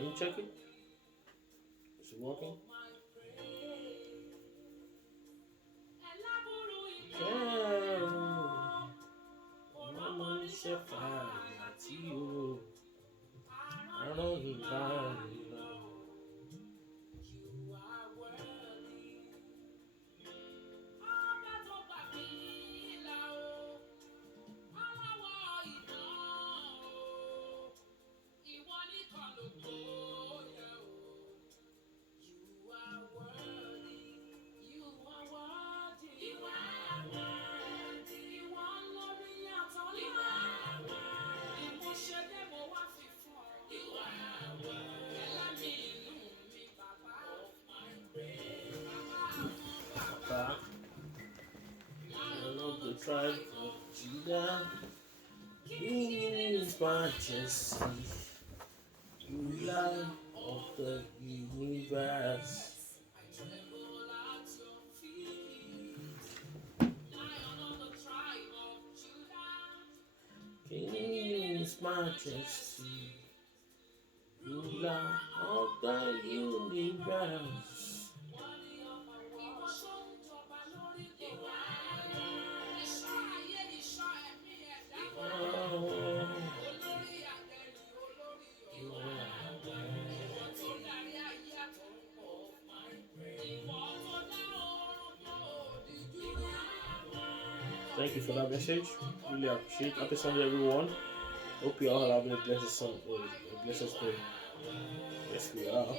Can you check it? Is it working? Ọmọ iṣẹ́ fàyà tí o rán ìgbà lọ. Baba, Lion of the tribe of Judah, King in his majesty, ruler of the universe. King in his majesty, ruler of the universe. Thank you for that message. Really appreciate it. Happy Sunday, everyone. Hope you all having a blessed Sunday, a blessed day. Yes, we are.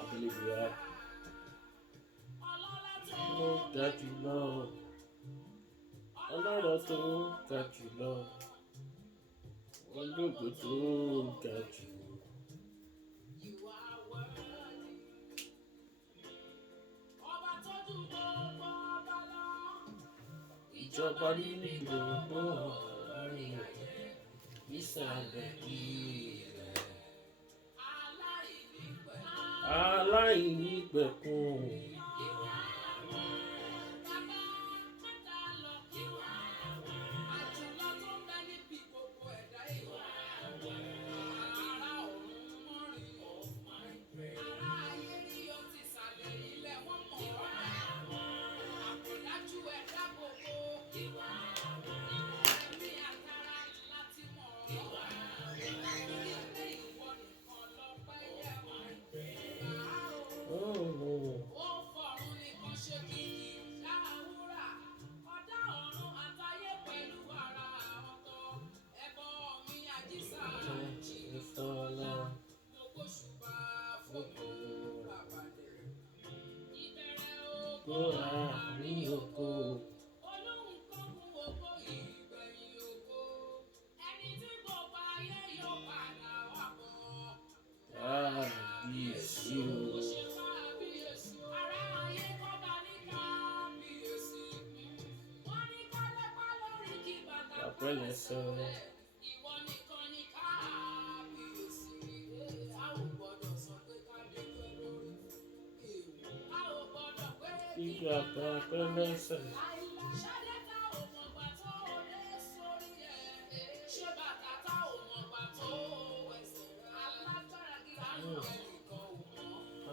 I believe we are. Oh, that you know. Ọlọ́run tó ga jùlọ. Ológo tó ga jù. Ìjọba nínú gbogbo ìsàlẹ̀ ilẹ̀. Aláìnípẹ̀kun.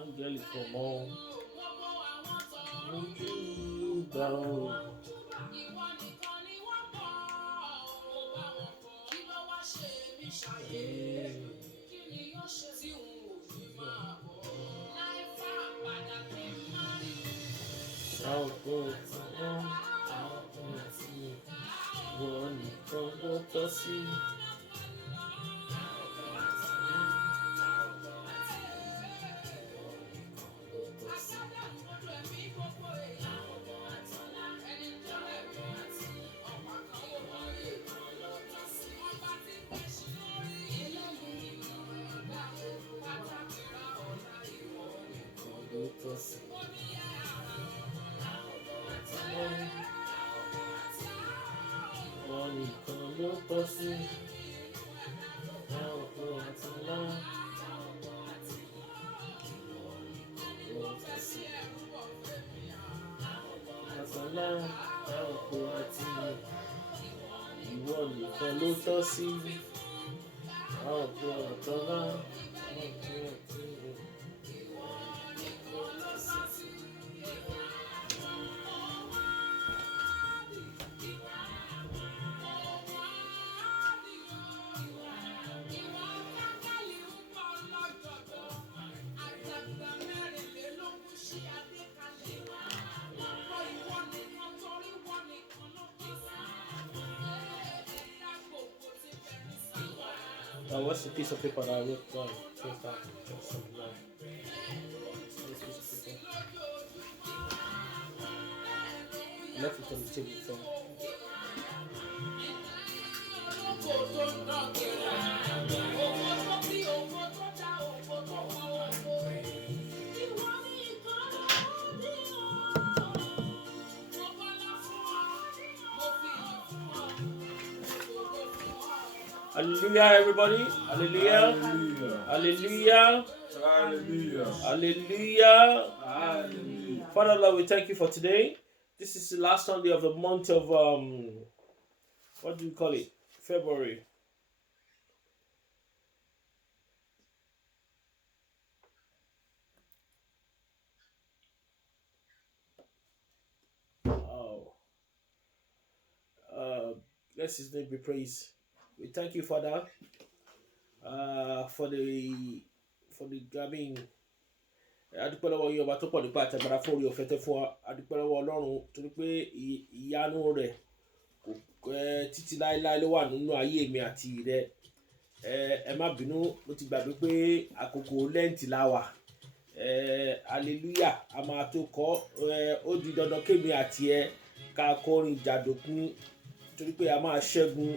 Angelical mom. Ìwọ nìkan ló tọ́ sí. What's the piece of paper that I wrote down? Just something like I left it on the table from. Hallelujah, everybody. Hallelujah. Hallelujah. Hallelujah. Hallelujah. Hallelujah. Father Lord, we thank you for today. This is the last Sunday of the month of what do you call it? February. Let his name be praised. We thank you, Father, for the adúpẹ́ lọ́wọ́ yín ọba tó pọ̀ nípa àtàgbàrá fún orí ọ̀fẹ́ tẹ́ fún wa adúpẹ́ lọ́wọ́ Ọlọ́run torí pé ìyanu rẹ̀ kò títí láéláé ló wà nínú ayé mi àti rẹ ẹ má bínú mo ti gbàgbé pé àkókò lẹ́ǹtì la wà hallelujah a máa tó kọ́ ó di dandan kémi àti ẹ ká kọrin jàdókún torí pé a máa ṣẹ́gun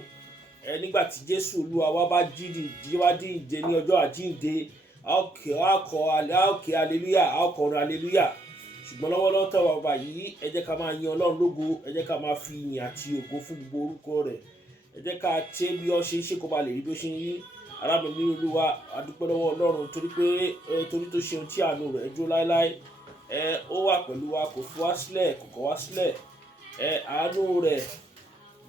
nígbà tí Jésù Olúwa wa bá jíǹde ní ọjọ́ àjíǹde àókè hallelujah àókọrin hallelujah ṣùgbọ́n lọ́wọ́lọ́wọ́ tó wà báyìí ẹ jẹ́ ká máa yin Ọlọ́run lógo ẹ jẹ́ ká máa fi ìyìn àti ògo fún gbogbo orúkọ rẹ̀ ẹ jẹ́ ká ṣe bí ọ ṣe ń ṣe kó ba lè rí bí ó ṣe ń rí arábìnrin Olúwa adúpẹ́ lọ́wọ́ Ọlọ́run torí tó ṣe ohun tí àánú rẹ̀ dúró láéláé ó wà pẹ̀lú wa kò fi wá sílẹ̀ kò kọ̀ wá sílẹ̀ àánú rẹ̀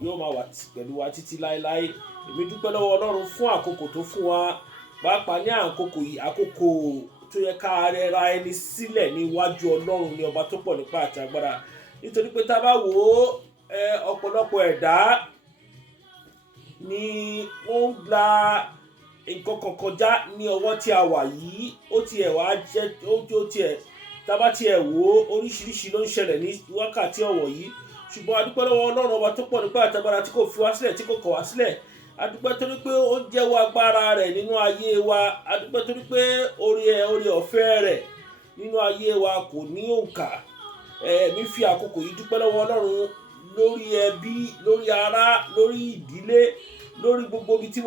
yóò máa wà pẹ̀lú wa títí láéláé èmi dúpẹ́ lọ́wọ́ Ọlọ́run fún àkókò tó fún wa pàápàá ní àkókò yìí àkókò tó yẹ ká rẹra ẹni sílẹ̀ níwájú Ọlọ́run ní ọba tó pọ̀ nípa àti agbára nítorí pé tá a bá wò ó ọ̀pọ̀lọpọ̀ ẹ̀dá ni wọ́n ń gba nǹkan kan kọjá ní ọwọ́ tí a wà yìí ó tiẹ̀ wá jẹ́ ó tiẹ̀ tá a bá tiẹ̀ wò ó oríṣiríṣi ló ń ṣẹlẹ̀ ní wákàtí ọ̀wọ̀ yìí ṣùgbọ́n a dúpẹ́ lọ́wọ́ Ọlọ́run ọba tó pọ̀ nípa àti agbára tí kò fi wá sílẹ̀ tí kò kọ̀ wá sílẹ̀ a dúpẹ́ torí pé ó ń jẹ́wọ́ agbára rẹ̀ nínú ayé wa a dúpẹ́ torí pé oore ọ̀fẹ́ rẹ̀ nínú ayé wa kò ní òǹkà mi fi àkókò yìí dúpẹ́ lọ́wọ́ Ọlọ́run lórí ẹbí lórí ará lórí ìdílé lórí gbogbo ibi tí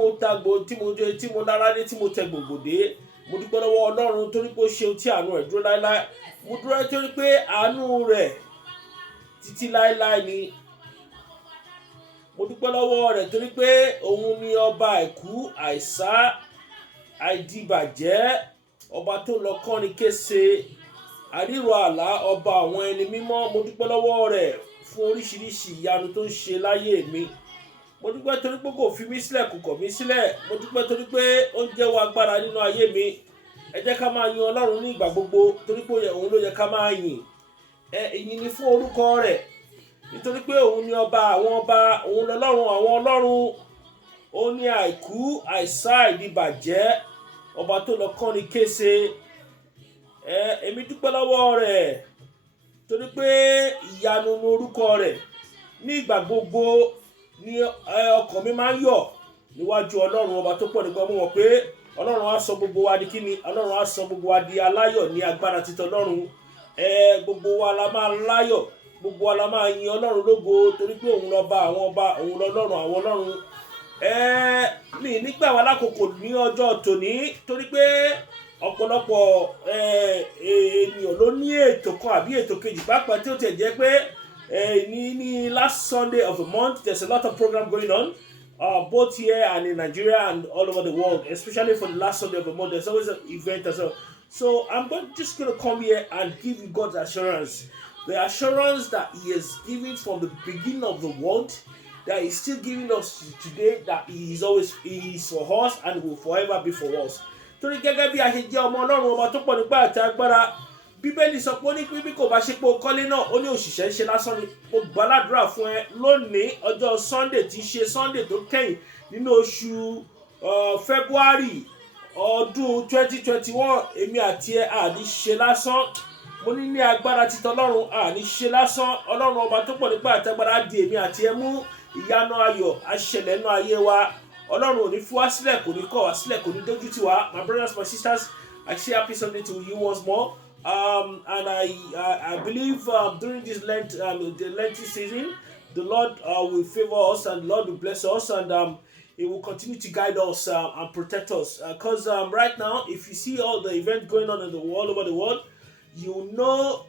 mo lára dé tí mo tẹ gbogbo dé mo dúpẹ́ lọ́wọ́ Ọlọ́run torí pé ó ṣe ohun tí àánú rẹ̀ dúró láéláé mo dúró torí pé àánú rẹ̀ títí láéláé ni mo dúpẹ́ lọ́wọ́ rẹ̀ torí pé òun ni ọba àìkú àìsá àìdìbàjẹ́ ọba tó lọ kọ́ni kése àríro àlá ọba àwọn ẹni mímọ́ mo dúpẹ́ lọ́wọ́ rẹ̀ fún oríṣiríṣi ìyanu tó ń ṣe láyé mi mo dúpẹ́ torí pé kò fi mí sílẹ̀ kò kọ̀ mí sílẹ̀ mo dúpẹ́ torí pé ó ń jẹ́wọ́ agbára nínú ayé mi ẹ jẹ́ ká máa yin Ọlọ́run ní ìgbà gbogbo torí pé òun ló yẹ ká máa yìn ìyìn ni fún orúkọ rẹ̀ nítorí pé òun ni ọba àwọn ọba òun lọ́lọ́run àwọn ọlọ́run ó ní àìkú àìsá ìdìbàjẹ́ ọba tó lọ kọ́ni kése èmi dúpẹ́ lọ́wọ́ rẹ̀ torí pé ìyanu ní orúkọ rẹ̀ ní ìgbà gbogbo ni ọkàn mi máa ń yọ̀ níwájú Ọlọ́run ọba tó pọ̀ nípa mú wọn pé Ọlọ́run á sọ gbogbo wa di kíni Ọlọ́run á sọ gbogbo wa di aláyọ̀ ní agbára títọ́ Ọlọ́run gbogbo wa la máa láyọ̀ gbogbo wa la máa yin Ọlọ́run lógo torí pé òun lọ́ba àwọn ọba òun lọ́lọ́run àwọn ọlọ́run mi nígbà wa lákòókò ní ọjọ́ tòní torí pé ọ̀pọ̀lọpọ̀ ènìyàn ló ní ètò kan àbí ètò kejì pàápàá tí ó tẹ̀ jẹ́ pé ní last Sunday of the month there's a lot of program going on both here and in Nigeria and all over the world, especially for the last Sunday of the month there's always an event as well. So I'm just going to come here and give you God's assurance. The assurance that He has given from the beginning of the world, that He's still giving us today, that He is for us and will forever be for us. Torí gẹ́gẹ́ bí a ṣe jẹ́ ọmọ Ọlọ́run ọba tó pọ̀ nípa àti agbára, Bíbélì sọ pé ó ní bí kò bá ṣe pé o kọ́lé náà, ó ní òṣìṣẹ́ ń ṣe lásán ni. Mo gbàládùra fún ẹ lónìí ọjọ́ Sunday tí í ṣe Sunday tó kẹ́yìn nínú oṣù February ọdún 2021, èmi àti ẹ àní ṣe lásán. Mo ní agbára ti t'Ọlọ́run àní ṣe lásán. Ọlọ́run ọba tó pọ̀ nípa àti agbára di èmi àti ẹ mú. Ìyanu ayọ̀ aṣẹlẹ̀ nínú ayé wa. Ọlọ́run ò ní fi wá sílẹ̀, kò ní kọ̀ wá sílẹ̀, kò ní dójú tì wá. My brothers, my sisters, I say happy Sunday to you once more. And I believe during this the Lenten season, the Lord will favor us and the Lord will bless us, and He will continue to guide us and protect us. Because right now, if you see all the events going on in the world, over the world, you know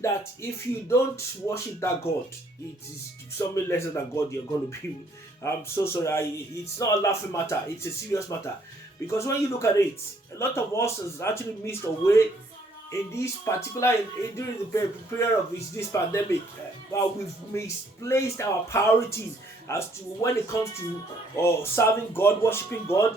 that if you don't worship that God, it is something lesser than God you're going to be. I'm so sorry. It's not a laughing matter. It's a serious matter. Because when you look at it, a lot of us has actually missed a way in this particular, during the period of this pandemic. We've misplaced our priorities as to when it comes to serving God, worshiping God,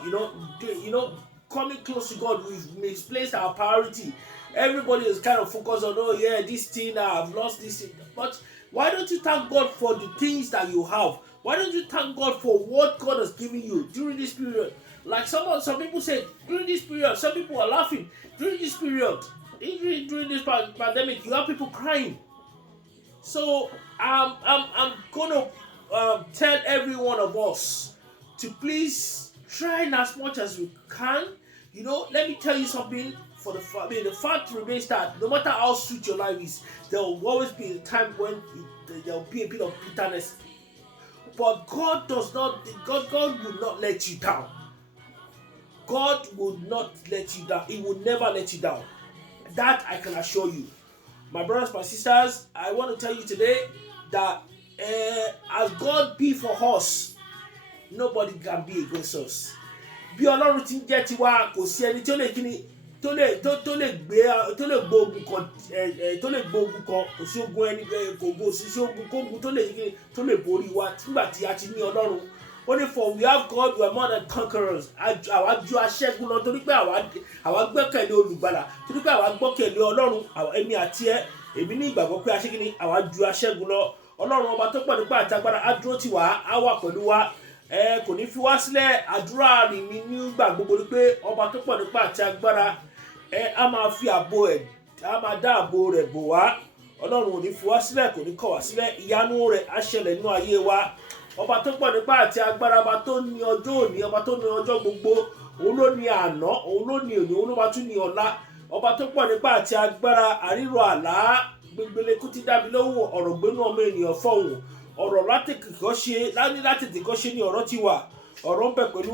coming close to God. We've misplaced our priority. Everybody is kind of focused on, oh yeah, this thing, I've lost this thing. But why don't you thank God for the things that you have? Why don't you thank God for what God has given you during this period? Like some people said, during this period, some people are laughing. During this period, during this pandemic, you have people crying. So I'm gonna tell every one of us to please try as much as we can. Let me tell you something. The fact remains that no matter how sweet your life is, there will always be a time when there will be a bit of bitterness. But God will not let you down. God will not let you down. He will never let you down. That I can assure you. My brothers, my sisters, I want to tell you today that as God be for us, nobody can be against us. Bí Ọlọ́run ti ń jẹ́ tiwa, kò sí ẹni tó lè gbógun kan, kò sí ogun ẹni kò sí ogun kógun tó lè borí wa nígbà tí a ti ní Ọlọ́run. Only for we have God, we are more than conquerors. Àwa ju aṣẹ́gun lọ torí pé àwa gbẹ́kẹ̀lé olùgbàlà, torí pé àwa gbẹ́kẹ̀lé Ọlọ́run. Èmi àti ẹ, èmi ní ìgbàgbọ́ pé àwa ju aṣẹ́gun lọ. Ọlọ́run ọba tó pọ̀ nípa àti agbára á dúró tì wá, á wà pẹ̀lú wa. Kò ní fi wá sílẹ̀. Àdúrà mi nígbà gbogbo ni pé ọba tó pọ̀ nípa àti agbára á máa fi ààbò ẹ̀, á máa dá ààbò rẹ̀ bò wá. Ọlọ́run ò ní fi wá sílẹ̀, kò ní kọ̀ wá sílẹ̀. Ìyanu rẹ̀ á ṣẹlẹ̀ nínú ayé wa. Ọba tó pọ̀ nípa àti agbára, ọba tó ní ọjọ́ òní, ọba tó ní ọjọ́ gbogbo, òun ló ní àná, òun ló ní òní, òun ló máa tún ní ọ̀la. Ọba tó pọ̀ nípa àti agbára, àríró àlá, gbẹngbẹlẹ kú ti dábí lóhùn, ọ̀rọ̀ gbénú ọmọ ènìyàn fọ̀hùn. Ọ̀rọ̀ láti tètè ṣe ni ọ̀rọ̀ ti wà. Ọ̀rọ̀ ń bẹ pẹ̀lú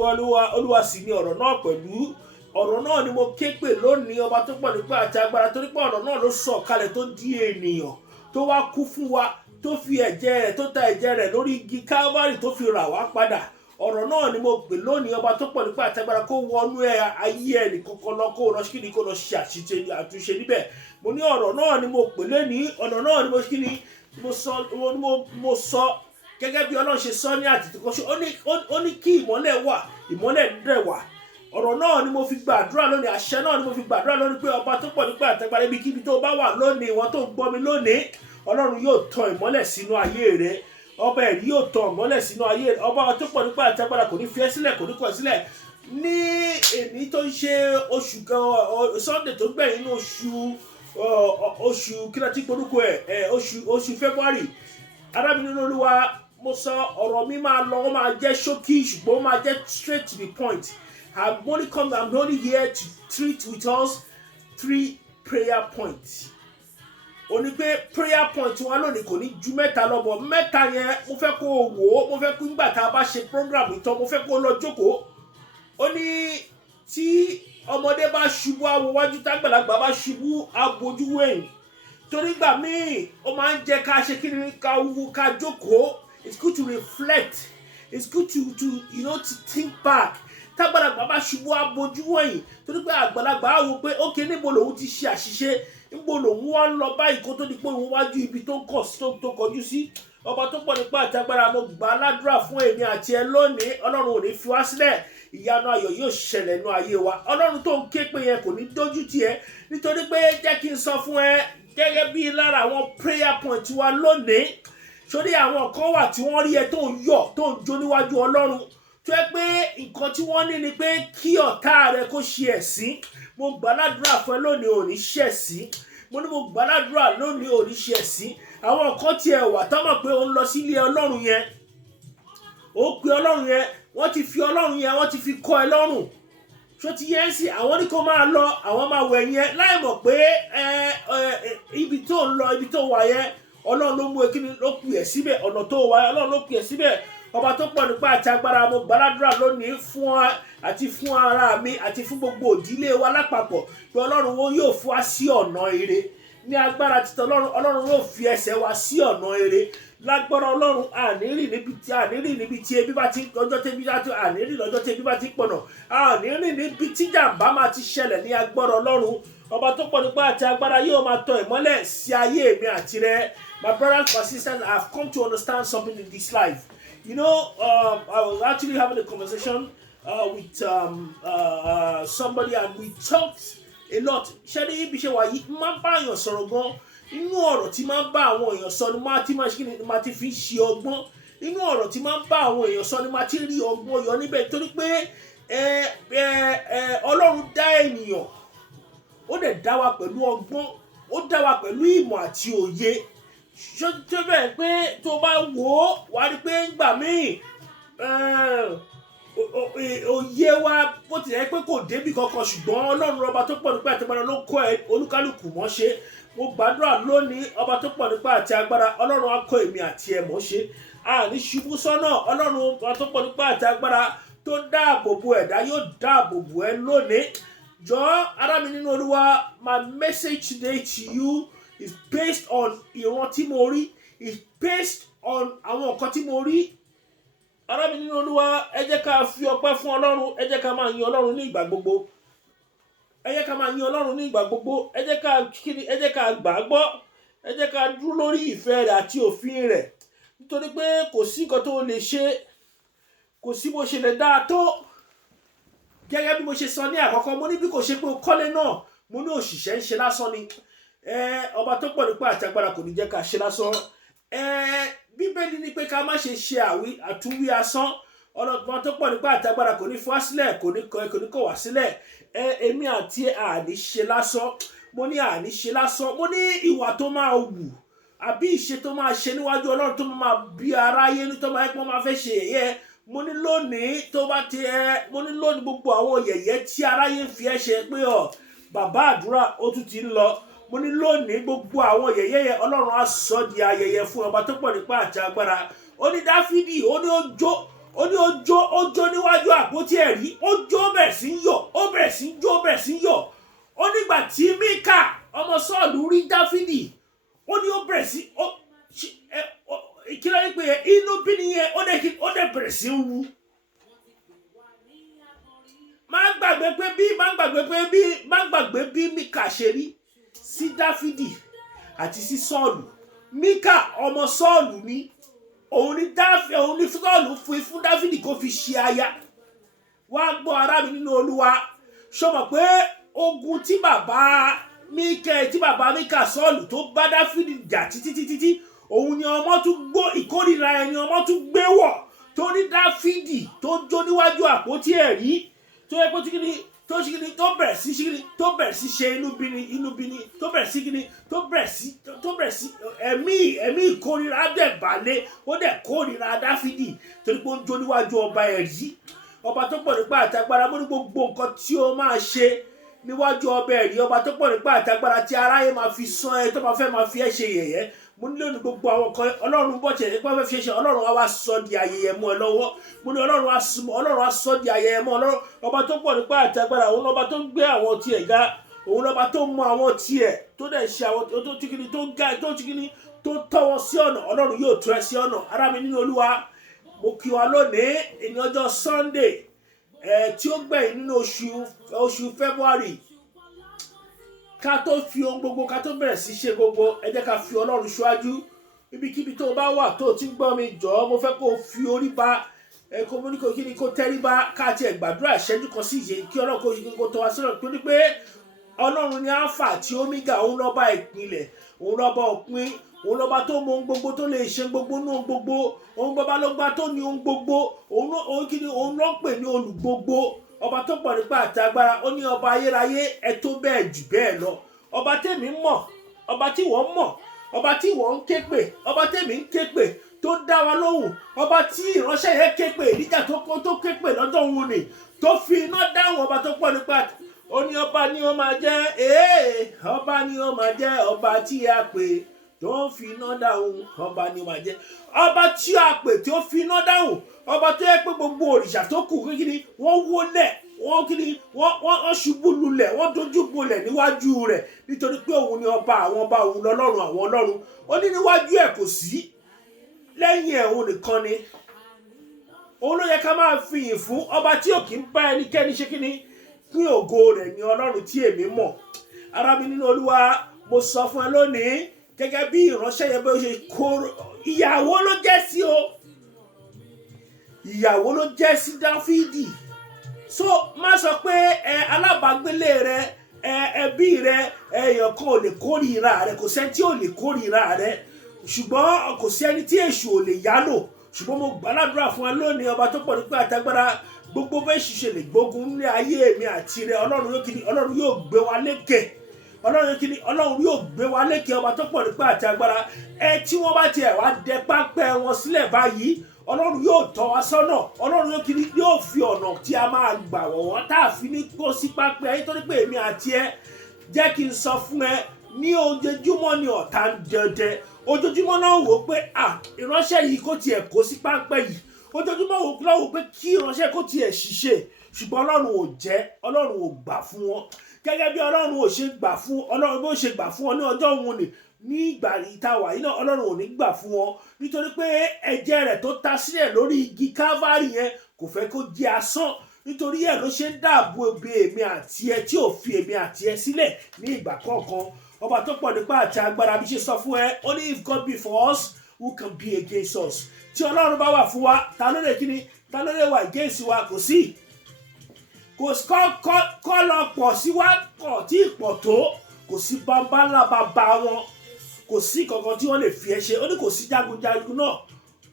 Olúwa sì ni ọ̀rọ̀ náà pẹ̀lú. Ọ̀rọ̀ náà ni mo ké pè lónìí, ọba tó pọ̀ nípa àti agbára, torí pé ọ̀rọ̀ náà ló sọ̀ kalẹ̀ tó di ènìyàn, tó wá kú fún wa, tó fi ẹ̀jẹ̀ rẹ̀, tó ta ẹ̀jẹ̀ rẹ̀ lórí igi Calvary, tó fi rà wá padà. Ọ̀rọ̀ náà ni mo pè lónìí, ọba tó pọ̀ nípa àti agbára, kó wọnú ayé ẹnì kankan lọ, kó lọ ṣe àtúnṣe níbẹ̀. Mo ní ọ̀rọ̀ náà ni mo pè lónìí, ọ̀rọ̀ náà ni mo sọ gẹ́gẹ́ bí Ọlọ́run ṣe sọ ní àtètèkọ́ṣe. Ó ní kí ìmọ́lẹ̀ wà, ìmọ́lẹ̀ dẹ̀ wà. Ọ̀rọ̀ náà ni mo fi gbàdúrà lónìí, àṣẹ náà ni mo fi gbàdúrà lónìí pé ọba tó pọ̀ nípa àti agbára, ibikíbi tó bá wà lónìí, ìwọ tó ń gbọ́ mi lónìí, Ọlọ́run yóò tan ìmọ́lẹ̀ sínú ayé rẹ. Ọba ẹ̀rí yóò tan ìmọ́lẹ̀ sínú ayé rẹ. Ọba tó pọ̀ nípa àti agbára kò ní fi ẹ́ sílẹ̀, kò ní kọ̀ ẹ́ sílẹ̀. Ní èní tó ń ṣe oṣù kan, Sunday tó gbẹ̀yìn nínú oṣù kí ló ti gbórúkọ ẹ̀, oṣù February, arábìnrin Olúwa, mo sọ ọ̀rọ̀ mi máa lọ, ó máa jẹ́ ṣókí ṣùgbọ́n ó máa jẹ́ straight to the point. I'm only here to treat with us 3 prayer points. Ó ní pé prayer point wa lónìí kò ní ju mẹ́ta lọ, bọ̀ mẹ́ta yẹn mo fẹ́ kó o wò ó, mo fẹ́ kó nígbà tá a bá ṣe program ìtàn, mo fẹ́ kó o lọ jókòó. Ó ní tí ọmọdé bá ṣubú awo wájú, tágbàlagbà bá ṣubú abojú wẹ̀yìn. Torí gbà míì ó máa ń jẹ́ ká ṣe kí ni ká jókòó. It's good to reflect. It's good to think back. Tágbàlagbà bá ṣubú abojú wẹ̀yìn, torí pé àgbàlagbà á wò pé ókè níbo lòun ti ṣe àṣìṣe, níbo lòun wá ń lọ báyìí kó tó di pé òun wájú ibi tó kọjú sí. ọba tó pọ̀ nípa àti agbára mo gbà ládùúrà fún èmi àti ẹ lónìí ọlọ́run ò ní fi wá sílẹ̀ ìyanu ayọ̀ yóò ṣẹlẹ̀ nínú ayé wa ọlọ́run tó ń ké pé yẹn kò ní dójú tì ẹ́ nítorí pé jẹ́ kí n sọ fún ẹ gẹ́gẹ́ bí lára àwọn prayer point wa lónìí sórí àwọn kan wà tí wọ́n rí ẹ tó ń yọ̀ tó ń jó níwájú ọlọ́run tó yẹ pé nǹkan tí wọ́n ní ni pé kí ọ̀tá rẹ kó ṣe ẹ̀sín mo gbà ládùúrà fún ẹ lónìí ò ní ṣẹ̀sín mo ní mo gbà ládùúrà lónìí ò ní ṣe ẹ̀sín àwọn kan tiẹ̀ wà tó mọ̀ pé ó ń lọ sí ilé ọlọ́run yẹn ó pe ọlọ́run yẹn wọ́n ti fi ọlọ́run yẹn wọ́n ti fi kọ́ ẹ lọ́rùn ṣó ti yẹn sí àwọn ní kó máa lọ àwọn máa wẹ̀ yẹn láì mọ̀ pé ibi tó ń lọ ibi tó wà yẹn ọlọ́run ló mú ekíni ló pè ẹ́ síbẹ̀ ọ̀nà tó wà yẹn ọlọ́run ló pè ẹ́ síbẹ̀ ọba tó pọ̀ nípa àti agbára mo gbàdúrà lónìí fún wa àti fún ara mi àti fún gbogbo ìdílé wa lápapọ̀ pé ọlọ́run wo yóò fún wa sí ọ̀nà ire ní agbára títọ́ ọlọ́run yóò fi ẹsẹ̀ wa sí ọ̀nà ire lágbára ọlọ́run ànírì níbi tí ebi bá ti lọ́jọ́ tẹ́bí bá ti ànírì lọ́jọ́ tẹ́bí bá ti pọ̀nà ànírì níbi tí jàǹbá máa ti ṣẹlẹ̀ ní agbára ọlọ́run ọba tó pọ̀ nípa àti agbára yóò máa tọ ìmọ́lẹ̀ sí ayé mi àti rẹ. My brothers and sisters, I have come to understand something in this life. You know, I was actually having a conversation with somebody and we talked a lot. Ṣé ní ibi ṣe wà yìí máa ń bá èèyàn sọ̀rọ̀ gan inú ọ̀rọ̀ tí máa ń bá àwọn èèyàn sọ ni máa ti fi ṣe ọgbọ́n inú ọ̀rọ̀ tí máa ń bá àwọn èèyàn sọ ni máa ti rí ọgbọ́n yọ níbẹ̀ torí pé Ọlọ́run dá ènìyàn ó dẹ̀ dá wa pẹ̀lú ọgbọ́n ó dá wa pẹ̀lú ìmọ̀ àti òye ṣó bẹ́ẹ̀ pé tó bá wò ó wá rí pé ńgbà míì òye wa bó ti yẹ pé kò débi kankan ṣùgbọ́n Ọlọ́run ọba tó pọ̀ nípa àti agbára ló kọ́ ẹ olúkálùkù mọ́ ṣe mo gbàdúrà lónìí ọba tó pọ̀ nípa àti agbára Ọlọ́run á kọ́ èmi àti ẹ mọ́ ṣe àní ṣubú sọ́nà Ọlọ́run ọba tó pọ̀ nípa àti agbára tó dáàbò bo ẹ̀dá yóò dáàbò bo ẹ lónìí jọ̀ọ́ ará mi nínú Olúwa. My message today to you is based on ìran tí mo rí is based on àwọn nǹkan tí mo rí. Ará mi nínú Olúwa ẹ jẹ́ ká fi ọpẹ́ fún Ọlọ́run ẹ jẹ́ ká máa yin Ọlọ́run ní ìgbà gbogbo ẹ jẹ́ ká máa yin Ọlọ́run ní ìgbà gbogbo ẹ jẹ́ ká gbàgbọ́ ẹ jẹ́ ká dúró lórí ìfẹ́ rẹ̀ àti òfin rẹ̀ nítorí pé kò sí nǹkan tó lè ṣe kò sí bó ṣe lè dáa tó gẹ́gẹ́ bí mo ṣe sọ ní àkọ́kọ́ mo ní bí kò ṣe pé o kọ́lé náà mo ní òṣìṣẹ́ ń ṣe lásán ni ọba tó pọ̀ nípa àti agbára kò ní jẹ́ ká ṣe lásán bíbélì ní pé ká má ṣe ṣe àtúnwí asán ọlọ́gbọ́n tó pọ̀ nípa àti agbára kò ní fún wa sílẹ̀ kò ní kọ̀ wá sílẹ̀ èmi àti àní ṣe lásán mo ní àní ṣe lásán mo ní ìwà tó máa wù àbí ìṣe tó máa ṣe níwájú Ọlọ́run tó máa bí aráyé ní tó máa pọ́n máa fẹ́ ṣe yẹ̀yẹ́ mo ní lónìí tó bá ti mo ní lónìí gbogbo àwọn yẹ̀yẹ́ tí aráyé ń fi ẹ́ ṣe pé bàbá àdúrà ó tún ti ń lọ mo ní lónìí gbogbo àwọn yẹ̀yẹ́ yẹn Ọlọ́run á sọ di ayẹyẹ fún ọba tó pọ̀ nípa àti agbára. Ó ní Dáfídì ó ní ó jó níwájú àpótí ẹ̀rí ó jó bẹ̀rẹ̀ sí ń yọ̀ ó bẹ̀rẹ̀ sí ń jó bẹ̀rẹ̀ sí ń yọ̀ ó nígbà tí Míkà ọmọ Sọ́ọ̀lù rí Dáfídì ó ní ó bẹ̀rẹ̀ sí kí ló ń pè é inú bí nìyẹn ó dẹ̀ bẹ̀rẹ̀ sí ń wú. má gbàgbé bí Míkà ṣe rí sí Dáfídì àti sí Sọ́ọ̀lù. Míkà ọmọ Sọ́ọ̀lù ni òun ni Sọ́ọ̀lù fún Dáfídì kó fi ṣe aya. Wá gbọ́ ará mi nínú Olúwa ṣó mọ̀ pé ogun tí bàbá Míkà Sọ́ọ̀lù tó bá Dáfídì jà títí òun ni ọmọ tún gbọ́ ìkórìíra ẹni ọmọ tún gbé wọ̀ tó ní Dáfídì tó jó níwájú àpótí ẹ̀rí tó yẹ kó tó bẹ̀rẹ̀ sí ṣe inú bíní tó bẹ̀rẹ̀ sí ẹ̀mí ìkórìíra dẹ̀ balẹ̀ ó dẹ̀ kórìíra Dáfídì torí pé ó ń jó níwájú ọba ẹ̀rí ọba tó pọ̀ nípa àtagbára mo ní gbogbo nǹkan tí ó máa ṣe níwájú ọba ẹ̀rí ọba tó pọ̀ nípa àtagbára tí aráyé máa fi sán ẹ tó máa fẹ́ máa fi ẹ́ ṣe yẹ̀yẹ́ mo nílò ní gbogbo àwọn kan Ọlọ́run bọ́ tiẹ̀ nípa fẹ́ fi ṣe Ọlọ́run á wá sọ di ayẹyẹ mọ́ ẹ lọ́wọ́ mo ní Ọlọ́run á sọ di ayẹyẹ mọ́ Ọlọ́run ọba tó pọ̀ nípa àtagbára òun lọ́ba tó gbé àwọn tiẹ̀ ga òun lọ́ba tó mọ àwọn tiẹ̀ tó dẹ̀ ṣe àwọn tó tíkìní tó ga tó tíkìní tó tọ́wọ́ sí ọ̀nà Ọlọ́run yóò tọ́ ẹ sí ọ̀nà ará mi nínú Olúwa mo kí wa lónìí ní ọjọ́ Sunday tí ó gbẹ̀yìn nínú oṣù February ká tó fi ohun gbogbo ká tó bẹ̀rẹ̀ sí ṣe gbogbo ẹ jẹ́ ká fi Ọlọ́run ṣáájú ibikíbi tó bá wà tó ti ń gbọ́ mi jọ̀ọ́ mo fẹ́ kó fi orí ba kó mo ní kó kí ni kó tẹ́rí bá káàtì ẹ̀ gbàdúrà ìṣẹ́jú kan sí ìyè kí ọlọ́run kó yí kó tọ́ wa sọ́nà tó ní pé ọlọ́run ní alpha àti omega òun lọ́ba ìpìlẹ̀ òun lọ́ba òpin òun lọ́ba tó mọ ohun gbogbo tó lè ṣe gbogbo ní ohun gbogbo òun bàbá ló gbá tó ní ohun gbogbo òun kí ni òun ló ń pè ní olùgbogbo ọba tó pọ̀ nípa àti agbára ó ní ọba ayérayé ẹ tó bẹ́ẹ̀ jù bẹ́ẹ̀ lọ ọba tèmi mọ̀ ọba tí wọ́n mọ̀ ọba tí wọ́n ń ké pè ọba tèmi ń ké pè tó dá wa lóhùn ọba tí ìránṣẹ́ yẹn ké pè níjà tó ké pè lọ́jọ́ òun ni tó fi iná dáhùn ọba tó pọ̀ nípa ó ní ọba ni ó máa jẹ́ ọba ni ó máa jẹ́ ọba tí a pè tó ń fi iná dáhùn ọba ni ó máa jẹ́ ọba tí a pè tí ó fi iná dáhùn ọba tó yẹ pé gbogbo òrìṣà tó kù kíni wọ́n wólẹ̀ wọ́n kíni wọ́n ṣubú lulẹ̀ wọ́n dojú bolẹ̀ níwájú rẹ̀ nítorí pé òun ni ọba àwọn ọba òun lọ́lọ́run àwọn ọlọ́run ó ní níwájú ẹ̀ kò sí lẹ́yìn ẹ̀ òun nìkan ni òun ló yẹ ká máa fi ìyìn fún ọba tí ò kí ń bá ẹnikẹ́ni ṣe kíni pín ògo rẹ̀ ní ọlọ́run tí èmi mọ̀ ara mi nínú olúwa mo sọ fún ẹ lónìí gẹ́gẹ́ bí ìránṣẹ́ yẹn bó ṣe kóró ìyàwó ló jẹ́ sí o ìyàwó ló jẹ́ sí Dáfídì so má sọ pé alábàágbélé rẹ ẹbí rẹ èèyàn kan ò lè kórìíra rẹ kò sẹ́ni tí ò lè kórìíra rẹ ṣùgbọ́n kò sí ẹni tí èṣù ò lè yálò ṣùgbọ́n mo gbàládùra fún ẹ lónìí ọba tó pọ̀ nípa àtagbára gbogbo bẹ́ẹ̀ ṣiṣẹ́ lè gbógun ní ayé mi àti rẹ ọlọ́run yóò kíni ọlọ́run yóò gbé wa lékè ọlọ́run yóò kíni ọlọ́run yóò gbé wa lékè ọba tó pọ̀ nípa àtagbára tí wọ́n bá tiẹ̀ wá dẹ pápẹ́ wọn sílẹ̀ báyìí ọlọ́run yóò tọ́ wa sọ́nà ọlọ́run yóò kíni yóò fi ọ̀nà tí a máa gbà wọ́n tá a fi ní kó sí pápẹ́ ayé torí pé èmi àti ẹ jẹ́ kí n sọ fún ẹ ní ojoojúmọ́ ni ọ̀tá ń dẹdẹ ojoojúmọ́ náà wò pé ìránṣẹ́ yìí kò tiẹ̀ kó sí pápẹ́ yìí ojoojúmọ́ wò pé kí ìránṣẹ́ kò tiẹ̀ ṣiṣẹ́ ṣùgbọ́n ọlọ́run ò jẹ́ ọlọ́run ò gbà fún wọn gẹ́gẹ́ bí ọlọ́run ò ṣe gbà fún ọlọ́run bó ṣe gbà fún wọn ní ọjọ́ òun ni ní ìgbà ìtawà yìí náà ọlọ́run ò ní gbà fún wọn nítorí pé ẹ̀jẹ̀ rẹ̀ tó ta sílẹ̀ lórí igi Calvary yẹn kò fẹ́ kó jẹ́ asán nítorí ẹ̀ ló ṣe ń dáàbò bo èmi àti ẹ tí ò fi èmi àti ẹ sílẹ̀ ní ìgbà kọ̀ọ̀kan ọba tó pọ̀ nípa àti agbára bí ṣe sọ fún ẹ only if God be for us who can be against us tí ọlọ́run bá wà fún wa ta ló lè kíni ta ló lè wà against wa kò sí kọ́ lọ pọ̀ sí wa kọ̀ tí pọ̀ tó kò sí bàbá wọn kò sí kankan tí wọ́n lè fi ẹ ṣe ó ní kò sí jagunjagun náà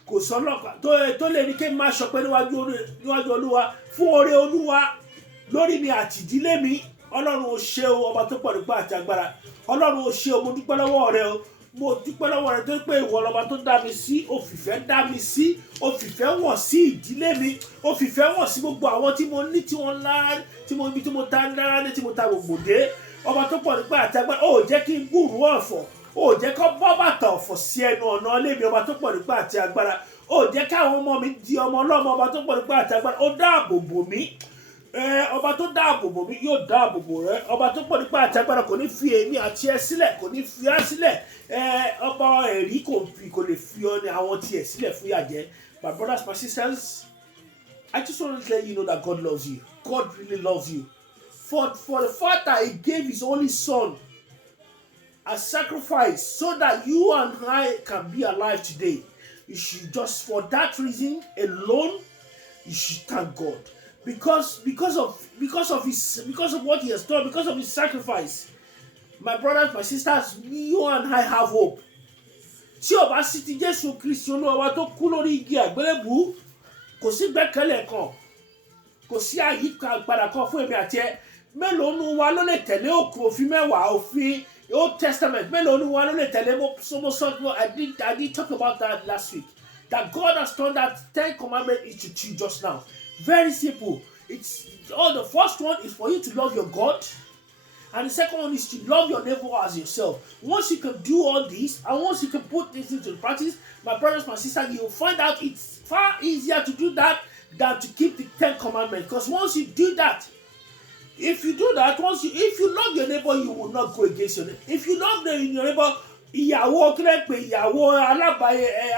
kò sọ́lọ́pàá tó lè ní kí n máa ṣọpẹ́ níwájú olúwa fún oore olúwa lórí mi àti ìdílé mi ọlọ́run ò ṣe o ọba tó pọ̀ nípa àti agbára ọlọ́run ò ṣe o mo dúpẹ́ lọ́wọ́ rẹ o mo dúpẹ́ lọ́wọ́ rẹ tó pé ìwọ lọ́ba tó dá mi sí ó fìfẹ́ dá mi sí ó fìfẹ́ wọ̀n sí ìdílé mi ó fìfẹ́ wọ̀n sí gbogbo àwọn tí mo ní tí wọ́n lára tí mo ibi tí mo ta lára dé tí mo ta gbogbo dé ọba tó pọ̀ nípa àti agbára ó jẹ́ kí n gbúrú ọ̀fọ̀ ó jẹ́ kó bọ́ bàtà ọ̀fọ̀ sí ẹnu ọ̀nà ilé mi ọba tó pọ̀ nípa àti agbára ó jẹ́ káwọn ọmọ mi di ọmọ ọlọ́mọ ọba tó pọ̀ nípa àti agbára ó dáàbò bò mí ọba tó dáàbò bò mí yóò dáàbò bò rẹ ọba tó pọ̀ nípa àti agbára kò ní fi èmi àti ẹ sílẹ̀ kò ní fi á sílẹ̀ ọba ẹ̀rí kò lè fi ọ ní àwọn tiẹ̀ sílẹ̀ fún ìyàjẹ́. My brothers, my sisters, I just want to let you know that God loves you. God really loves you. For the fact that He gave His only Son as sacrifice so that you and I can be alive today. You should just, for that reason alone, you should thank God. Because of what He has done, because of His sacrifice. My brothers, my sisters, you and I have hope. Tí o bá sì ti Jésù Kristi Olúwa tó kú lórí igi àgbélébùú, kò sí gbẹ́kẹ̀lé kan, kò sí àyípadà kan fún èmi àti ẹ. Mélòó nu wa ló lè tẹ̀lé òfin mẹ́wàá òfin Old Testament? Mélòó nu wa ló lè tẹ̀lé I did talk about that last week. That God has turned that 10 commandments into 2 just now. Very simple. The first one is for you to love your God. And the second one is to love your neighbor as yourself. Once you can do all these, and once you can put this into practice, my brothers, my sisters, you'll find out it's far easier to do that than to keep the 10 commandments. Because once you do that, if you do that, if you love your neighbor, you will not go against your neighbor. If you love your neighbor, ìyàwó kílẹ̀ pé ìyàwó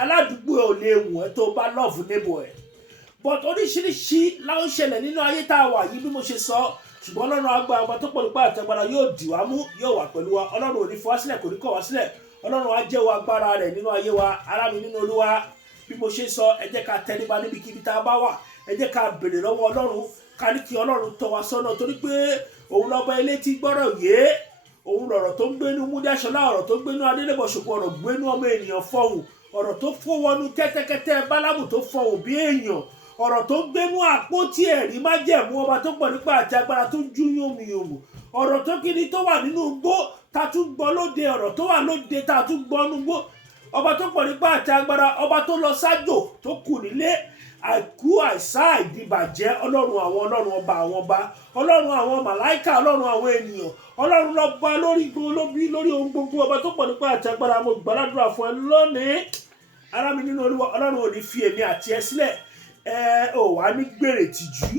aládùúgbò ò lè wù ẹ́ tó bá love neighbor ẹ̀. But oríṣiríṣi ló ń ṣẹlẹ̀ nínú ayé tá a wà yìí bí mo ṣe sọ. Ṣùgbọ́n Ọlọ́run agbára ọba tó pọ̀ nípa àtẹ̀gbára yóò dì wá mú yóò wà pẹ̀lú wa. Ọlọ́run ò ní fọ́ wá sílẹ̀ kò ní kọ̀ wá sílẹ̀. Ọlọ́run á jẹ́wọ́ agbára rẹ̀ nínú ayé wa. Ará mi nínú Olúwa, bí mo ṣe sọ, ẹ jẹ́ ká tẹríba níbikíbi tá a bá wà. Ẹ jẹ́ ká béèrè lọ́wọ́ Ọlọ́run, ká ní kí Ọlọ́run tọ́ wa sọ́nà, torí pé òun lọ́ba elétí gbọ́rọ̀ yé. Òun lọ̀rọ̀ tó ń gbénú Múdásọ́lá, ọ̀rọ̀ tó ń gbénú Adélébọ̀ Ṣògo, ọ̀rọ̀ gbénú ọmọ ènìyàn fọhùn, ọ̀rọ̀ tó fọwọ́nú kẹ́tẹ́kẹ́tẹ́ Bálámù tó fọhùn bí èèyàn, ọ̀rọ̀ tó gbénú àpótí ẹ̀rí májẹ̀mú ọba tó pọ̀ nípa àti agbára tó jú yòmùyòmù, ọ̀rọ̀ tó kíni tó wà nínú igbó ta tún gbọ́ lóde, ọ̀rọ̀ tó wà lóde ta tún gbọ́ nínú igbó, ọba tó pọ̀ nípa àti agbára, ọba tó lọ sájò tó kù nílé, àìkú àìsá ìdìbàjẹ́, ọlọ́run àwọn ọlọ́run ọba àwọn ọba, ọlọ́run àwọn màláìkà, ọlọ́run àwọn ènìyàn, ọlọ́run lọ́ba lórí ohun gbogbo, ọba tó pọ̀ nípa àti agbára. Mo gbàdúrà fún ẹ lónìí, ará mi nínú Olúwa, ọlọ́run ò ní fi èmi àti ẹ sílẹ̀. Ò wá ní gbèrè tìjú.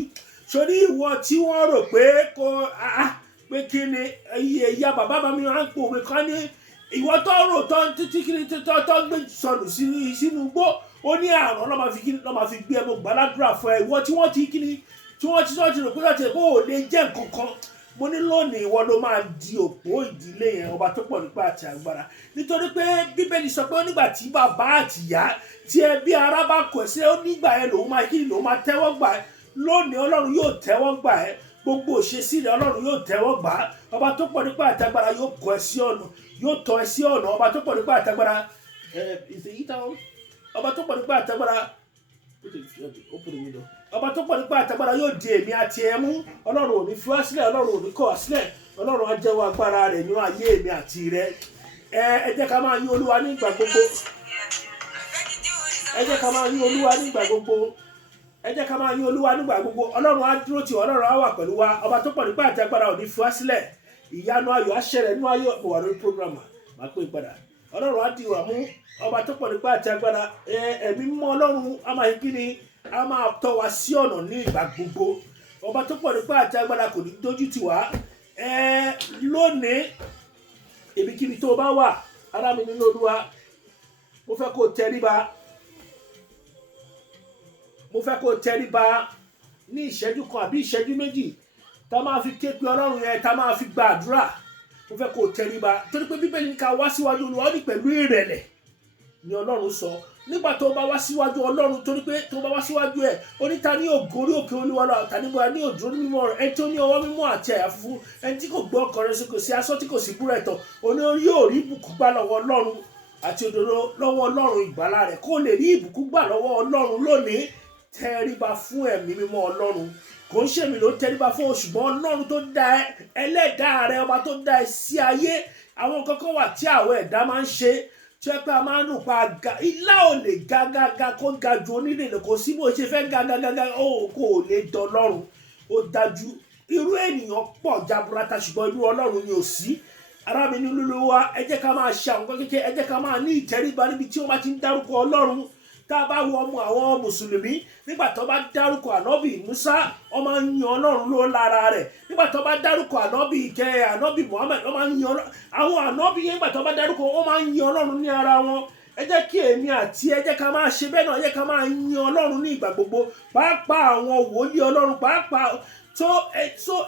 Sórí ìwọ tí wọ́n rò pé pé kí ni ìyá bàbá mi máa ń pò mí kan ní ìwọ tó rò tó títí kí ni tó gbé sọnù sínú igbó, ó ní àrùn lọ́ máa fi gbé ẹ. Mo gbàdúrà fún ẹ, ìwọ tí wọ́n ti kí ni tí wọ́n ti rò pé láti ẹ̀kọ́ ò lè jẹ́ nǹkan kan. Mo ní lónìí ìwọ ló máa di òpó ìdílé yẹn, ọba tó pọ̀ nípa àti agbára. Nítorí pé Bíbélì sọ pé nígbà tí bàbá àti ìyá tí ẹbí ará bá kọ̀ sí ẹ, ó nígbà yẹn lòun máa tẹ́wọ́ gbà ẹ́. Lónìí Ọlọ́run yóò tẹ́wọ́ gbà ẹ́. Gbogbo òṣèṣì rẹ̀ Ọlọ́run yóò tẹ́wọ́ gbà á. Ọba tó pọ̀ nípa àti agbára yóò kọ́ ẹ sí ọ̀nà, yóò tọ́ ẹ sí ọ̀nà. Ọba tó pọ̀ nípa àti agbára ọba tó pọ̀ nípa àti agbára ọba tó pọ̀ nípa àti agbára yóò di èmi àti ẹ mú. Ọlọ́run ò ní fi wá sílẹ̀, Ọlọ́run ò ní kọ̀ wá sílẹ̀. Ọlọ́run á jẹ́wọ́ agbára rẹ̀ nínú ayé èmi àti rẹ. Ẹ jẹ́ ká máa yìn Olúwa nígbà gbogbo. Ẹ jẹ́ ká máa yìn Olúwa nígbà gbogbo. Ẹ jẹ́ ká máa yìn Olúwa nígbà gbogbo. Ọlọ́run á dúró tì, Ọlọ́run á wà pẹ̀lú wa. Ọba tó pọ̀ nípa àti agbára ò ní fi wá sílẹ̀. Ìyanu ayọ̀ á ṣẹlẹ̀ nínú ayé ọ̀pọ̀ wà lórí prógrámà. Máa pè padà. Ọlọ́run á di wà mú. Ọba tó pọ̀ nípa àti agbára, ẹ̀mí mímọ́ Ọlọ́run á máa kí ni, á máa tọ́ wa sí ọ̀nà ní ìgbà gbogbo. Ọba tó pọ̀ nípa àti agbára kò ní dójú tì wá. Lónìí ibikíbi tó bá wà, ará mi nínú Olúwa, mo fẹ́ kó tẹríba. Mo fẹ́ kó tẹríba ní ìṣẹ́jú kan àbí ìṣẹ́jú méjì tá máa fi ké pe Ọlọ́run yẹn, tá máa fi gba àdúrà. Mo fẹ́ kó tẹríba torí pé Bíbélì ní ká wá síwájú Olúwa, ó ní pẹ̀lú ìrẹ̀lẹ̀ ni Ọlọ́run sọ. Nígbà tó bá wá síwájú Ọlọ́run, torí pé tó bá wá síwájú ẹ̀, ó ní ta ní ògo orí òkè Olúwa lọ, ta ní bóyá ní òdúró mímọ́ rẹ̀, ẹni tó ní ọwọ́ mímọ́ àti àyà funfun, ẹni tí kò gbọ́ ọkàn rẹ̀ sókè sí asọ́ tí kò sí búrẹ́ tán, ó ní yóò rí ìbùkún gbà lọ́wọ́ Ọlọ́run àti òdodo lọ́wọ́ Ọlọ́run ìgbàlà rẹ̀. Kó lè rí ìbùkún gbà lọ́wọ́ Ọlọ́run lónìí, tẹríba fún ẹ̀mí mímọ́ Ọlọ́run. Kò ń ṣèmi ló tẹríba fún, ṣùgbọ́n Ọlọ́run tó dá ẹ, ẹlẹ́dàá rẹ, ọba tó dá ẹ sí ayé. Àwọn kankan wà tí àwọn ẹ̀dá máa ń ṣe tí ẹ pé a máa ń rò pa ga. Ilá ò lè ga kó ga ju onílé lọ, kò sí bó ṣe fẹ́ ga kò lè dán Ọlọ́run. Ó dájú irú ènìyàn pọ̀ jaburata, ṣùgbọ́n irú Ọlọ́run ni ò sí. Ará mi nínú Olúwa, ẹ jẹ́ ká máa ṣe àwọn kékeré, ẹ jẹ́ ká máa ní ìtẹríba níbi tí wọ́n bá ti ń dárúkọ Ọlọ́run. Tá a bá wo ọmọ àwọn mùsùlùmí, nígbà tó bá dárúkọ ànábì Musa, wọ́n máa ń yan Ọlọ́run ló lára rẹ̀. Nígbà tó bá dárúkọ ànábì Muhammad, wọ́n máa ń yan àwọn ànábì yẹn. Nígbà tó bá dárúkọ, wọ́n máa ń yan Ọlọ́run ní ara wọn. Ẹ jẹ́ kí èmi àti ẹ jẹ́ ká máa ṣe bẹ́ẹ̀ náà. Ẹ jẹ́ ká máa yan Ọlọ́run ní ìgbà gbogbo, pàápàá àwọn wòlíì Ọlọ́run, pàápàá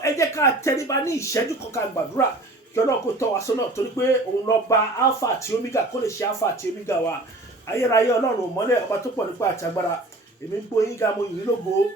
ẹ jẹ́ ká tẹríba ní ìṣẹ́jú kan ká gbàdúrà kí Ọlọ́run kó tọ́ wa sọ́nà, torí pé òun ló bá Alpha àti Omega, kó lè ṣe Alpha àti Omega wa. Ayérayé Ọlọ́run mọ́lẹ̀, ọba tó pọ̀ nípa àti agbára, èmi ń gbóyín ga, mo yìn lógo,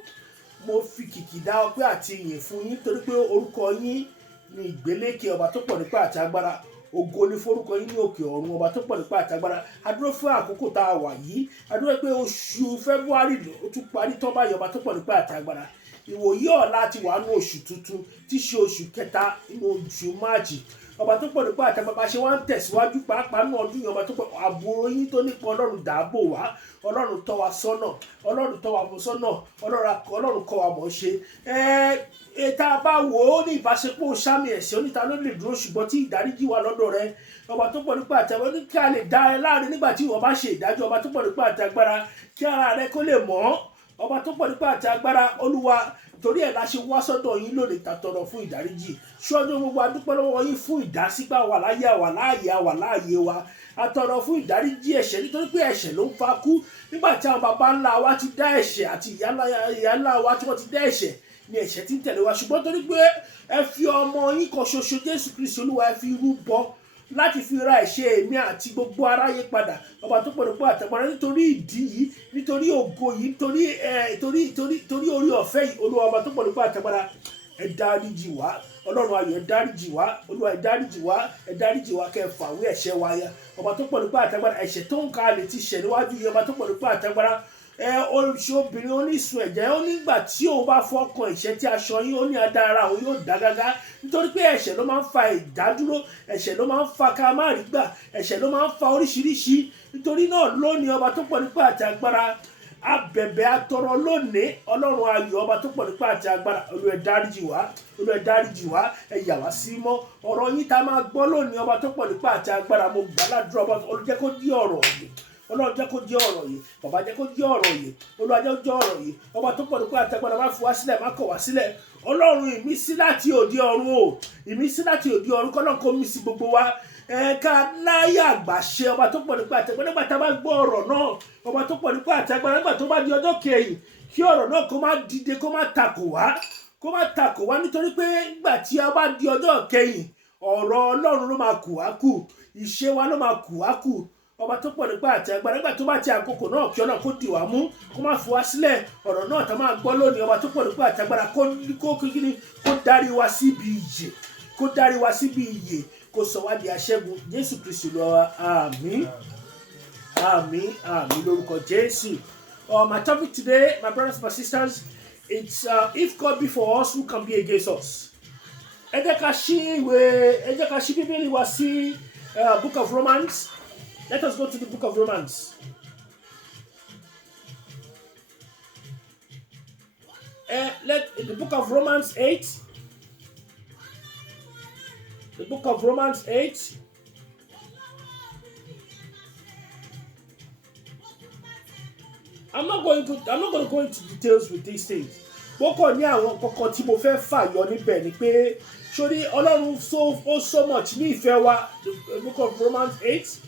mo fi kìkìdá ọpẹ́ àti ìyìn fún yín, torí pé orúkọ yín ni ìgbélékè, ọba tó pọ̀ nípa àti agbára. Ògo ni forúkọ yín ní òkè ọ̀run, ọba tó pọ̀ nípa àti agbára. A dúró fún àkókò tá a wà yìí, a dúró pé oṣù February ó tún parí tán báyìí, ọba tó pọ̀ nípa àti agbára. Ìwòyí ọ̀la ti wà ní oṣù tuntun tí ṣe oṣù kẹta nínú oṣù Máàjì. Ọba tó pọ̀ nípa àti agbára ṣe wá ń tẹ̀síwájú pàápàá ní ọdún yìí. Ọba tó pọ̀, ààbò yín tó nípa Ọlọ́run dáàbò wá, Ọlọ́run tọ́ wa sọ́nà, Ọlọ́run tọ́ wa mọ́ sọ́nà, Ọlọ́run kọ́ wa mọ̀ ṣe. Tá a bá wò ó ní ìbáṣepọ̀ sámi ẹ̀ṣẹ̀, oníta ló lè dúró, ṣùgbọ́n tí ìdáríjì wà lọ́dọ̀ rẹ. Ọba tó pọ̀ nípa àti agbára ní kí a lè dá ẹ láàrin nígbà tí ìwọ bá ṣe ìdájọ́. Ọba tó pọ̀ nípa àti agbára kí ara rẹ kó lè mọ́. Ọba tó pọ̀ nípa àti agbára, Olúwa, torí ẹ̀ la ṣe wá sọ́dọ̀ yín lónìí ta tọrọ fún ìdáríjì. Ṣọ́jọ́ gbogbo a dúpẹ́ lọ́wọ́ yín fún ìdásígbà wà láyé wa. A tọrọ fún ìdáríjì ẹ̀ṣẹ̀ nítorí pé ẹ̀ṣẹ̀ ló ń fa kú. Nígbà tí àwọn baba ńlá wa ti dá ẹ̀ṣẹ̀ àti ìyá ńlá wa tí wọ́n ti dá ẹ̀ṣẹ̀, ni ẹ̀ṣẹ̀ ti ń tẹ̀lé wa. Ṣùgbọ́n torí pé ẹ fi ọmọ yín kan ṣoṣo Jésù Kristi Olúwa, ẹ fi rúbọ, láti fi ra ẹ̀ṣẹ̀ èmi àti gbogbo aráyé padà. Ọba tó pọ̀ nípa àtàgbàrá nítorí ìdí yìí, nítorí ògo yìí, torí orí ọ̀fẹ́ yìí, Olúwa ọba tó pọ̀ nípa àtàgbàrá, ẹ dáríjì wá. Ọlọ́run ayọ̀, ẹ dáríjì wá. Olúwa ẹ dáríjì wá, ẹ dáríjì wá, kẹ́ fàwé ẹ̀ṣẹ̀ wa ya. Ọba tó pọ̀ nípa àtàgbàrá, ẹ̀ṣẹ̀ tó ń ka lè ti ṣẹ̀ níwájú yìí, ọba tó pọ̀ nípa àtàgbàrá, obìnrin onísun ẹ̀jẹ̀, ó nígbà tí òun bá fọkàn ìṣẹ́ tí aṣọ yín, ó ní adára òun yóò dá gágá. Nítorí pé ẹ̀ṣẹ̀ ló máa ń fa ìdádúró, ẹ̀ṣẹ̀ ló máa ń fa ká má rí gbà, ẹ̀ṣẹ̀ ló máa ń fa oríṣiríṣi. Nítorí náà lónìí ọba tó pọ̀ nípa àti agbára, abẹ̀bẹ̀ atọrọ lónìí, Ọlọ́run ayọ̀ ọba tó pọ̀ nípa àti agbára, Olúwa ẹ dáríjì wá, Olúwa ẹ dáríjì wá, ẹ yà wá sí mọ́. Ọ̀rọ̀ yín tá máa gbọ́ lónìí ọba tó pọ̀ nípa àti agbára, mo gbà ládùúrà ọba, Olúwa jẹ́ kó di ọ̀rọ̀ yìí. Ọlọ́run jẹ́ kó jẹ́ ọ̀rọ̀ yìí, bàbá jẹ́ kó jẹ́ ọ̀rọ̀ yìí, Olúwa jẹ́ kó jẹ́ ọ̀rọ̀ yìí. Ọba tó pọ̀ nípa àti agbára, má fi wá sílẹ̀, má kọ̀ wá sílẹ̀. Ọlọ́run ìmísí láti òde ọ̀run o, ìmísí láti òde ọ̀run, kọ́lọ́run kó mí sí gbogbo wa. Ká láyà àgbàṣe ọba tó pọ̀ nípa àti agbára. Nígbà tá a bá gbọ́ ọ̀rọ̀ náà, ọba tó pọ̀ nípa àti agbára, nígbà tó bá di ọjọ́ kẹyìn, kí ọ̀rọ̀ náà kó má dìde, kó má takò wá, nítorí pé nígbà tí a bá di ọjọ́ kẹyìn, ọ̀rọ̀ Ọlọ́run ló máa kù wá kù, ìṣe wa ló máa kù wá kù. Ọba tó pọ̀ nípa àti agbára, nígbà tó bá ti àkókò náà, kí Ọlọ́run kó dì wá mú, kó má fi wá sílẹ̀. Ọ̀rọ̀ náà tá máa gbọ́ lónìí, ọba tó pọ̀ nípa àti agbára, kó dárí wa síbi ìyè, kó dárí wa síbi ìyè, kó sọ wá di aṣẹ́gun. Jésù Kristi lọ, àmín, àmín, àmín lórúkọ Jésù. My topic today, my brothers and sisters, it's if God be for us, who can be against us? Ẹ jẹ́ ká ṣí Bíbélì wa sí Book of Romans. Let us go to the book of Romans. The book of Romans 8. The book of Romans 8. I'm not going to go into details with these things. Boko ní àwọn kọ̀kọ̀ tí mo fẹ́ fàyọ níbẹ̀ ni pé sórí Ọlọ́run so much ní ìfẹ́ wa. The book of Romans 8.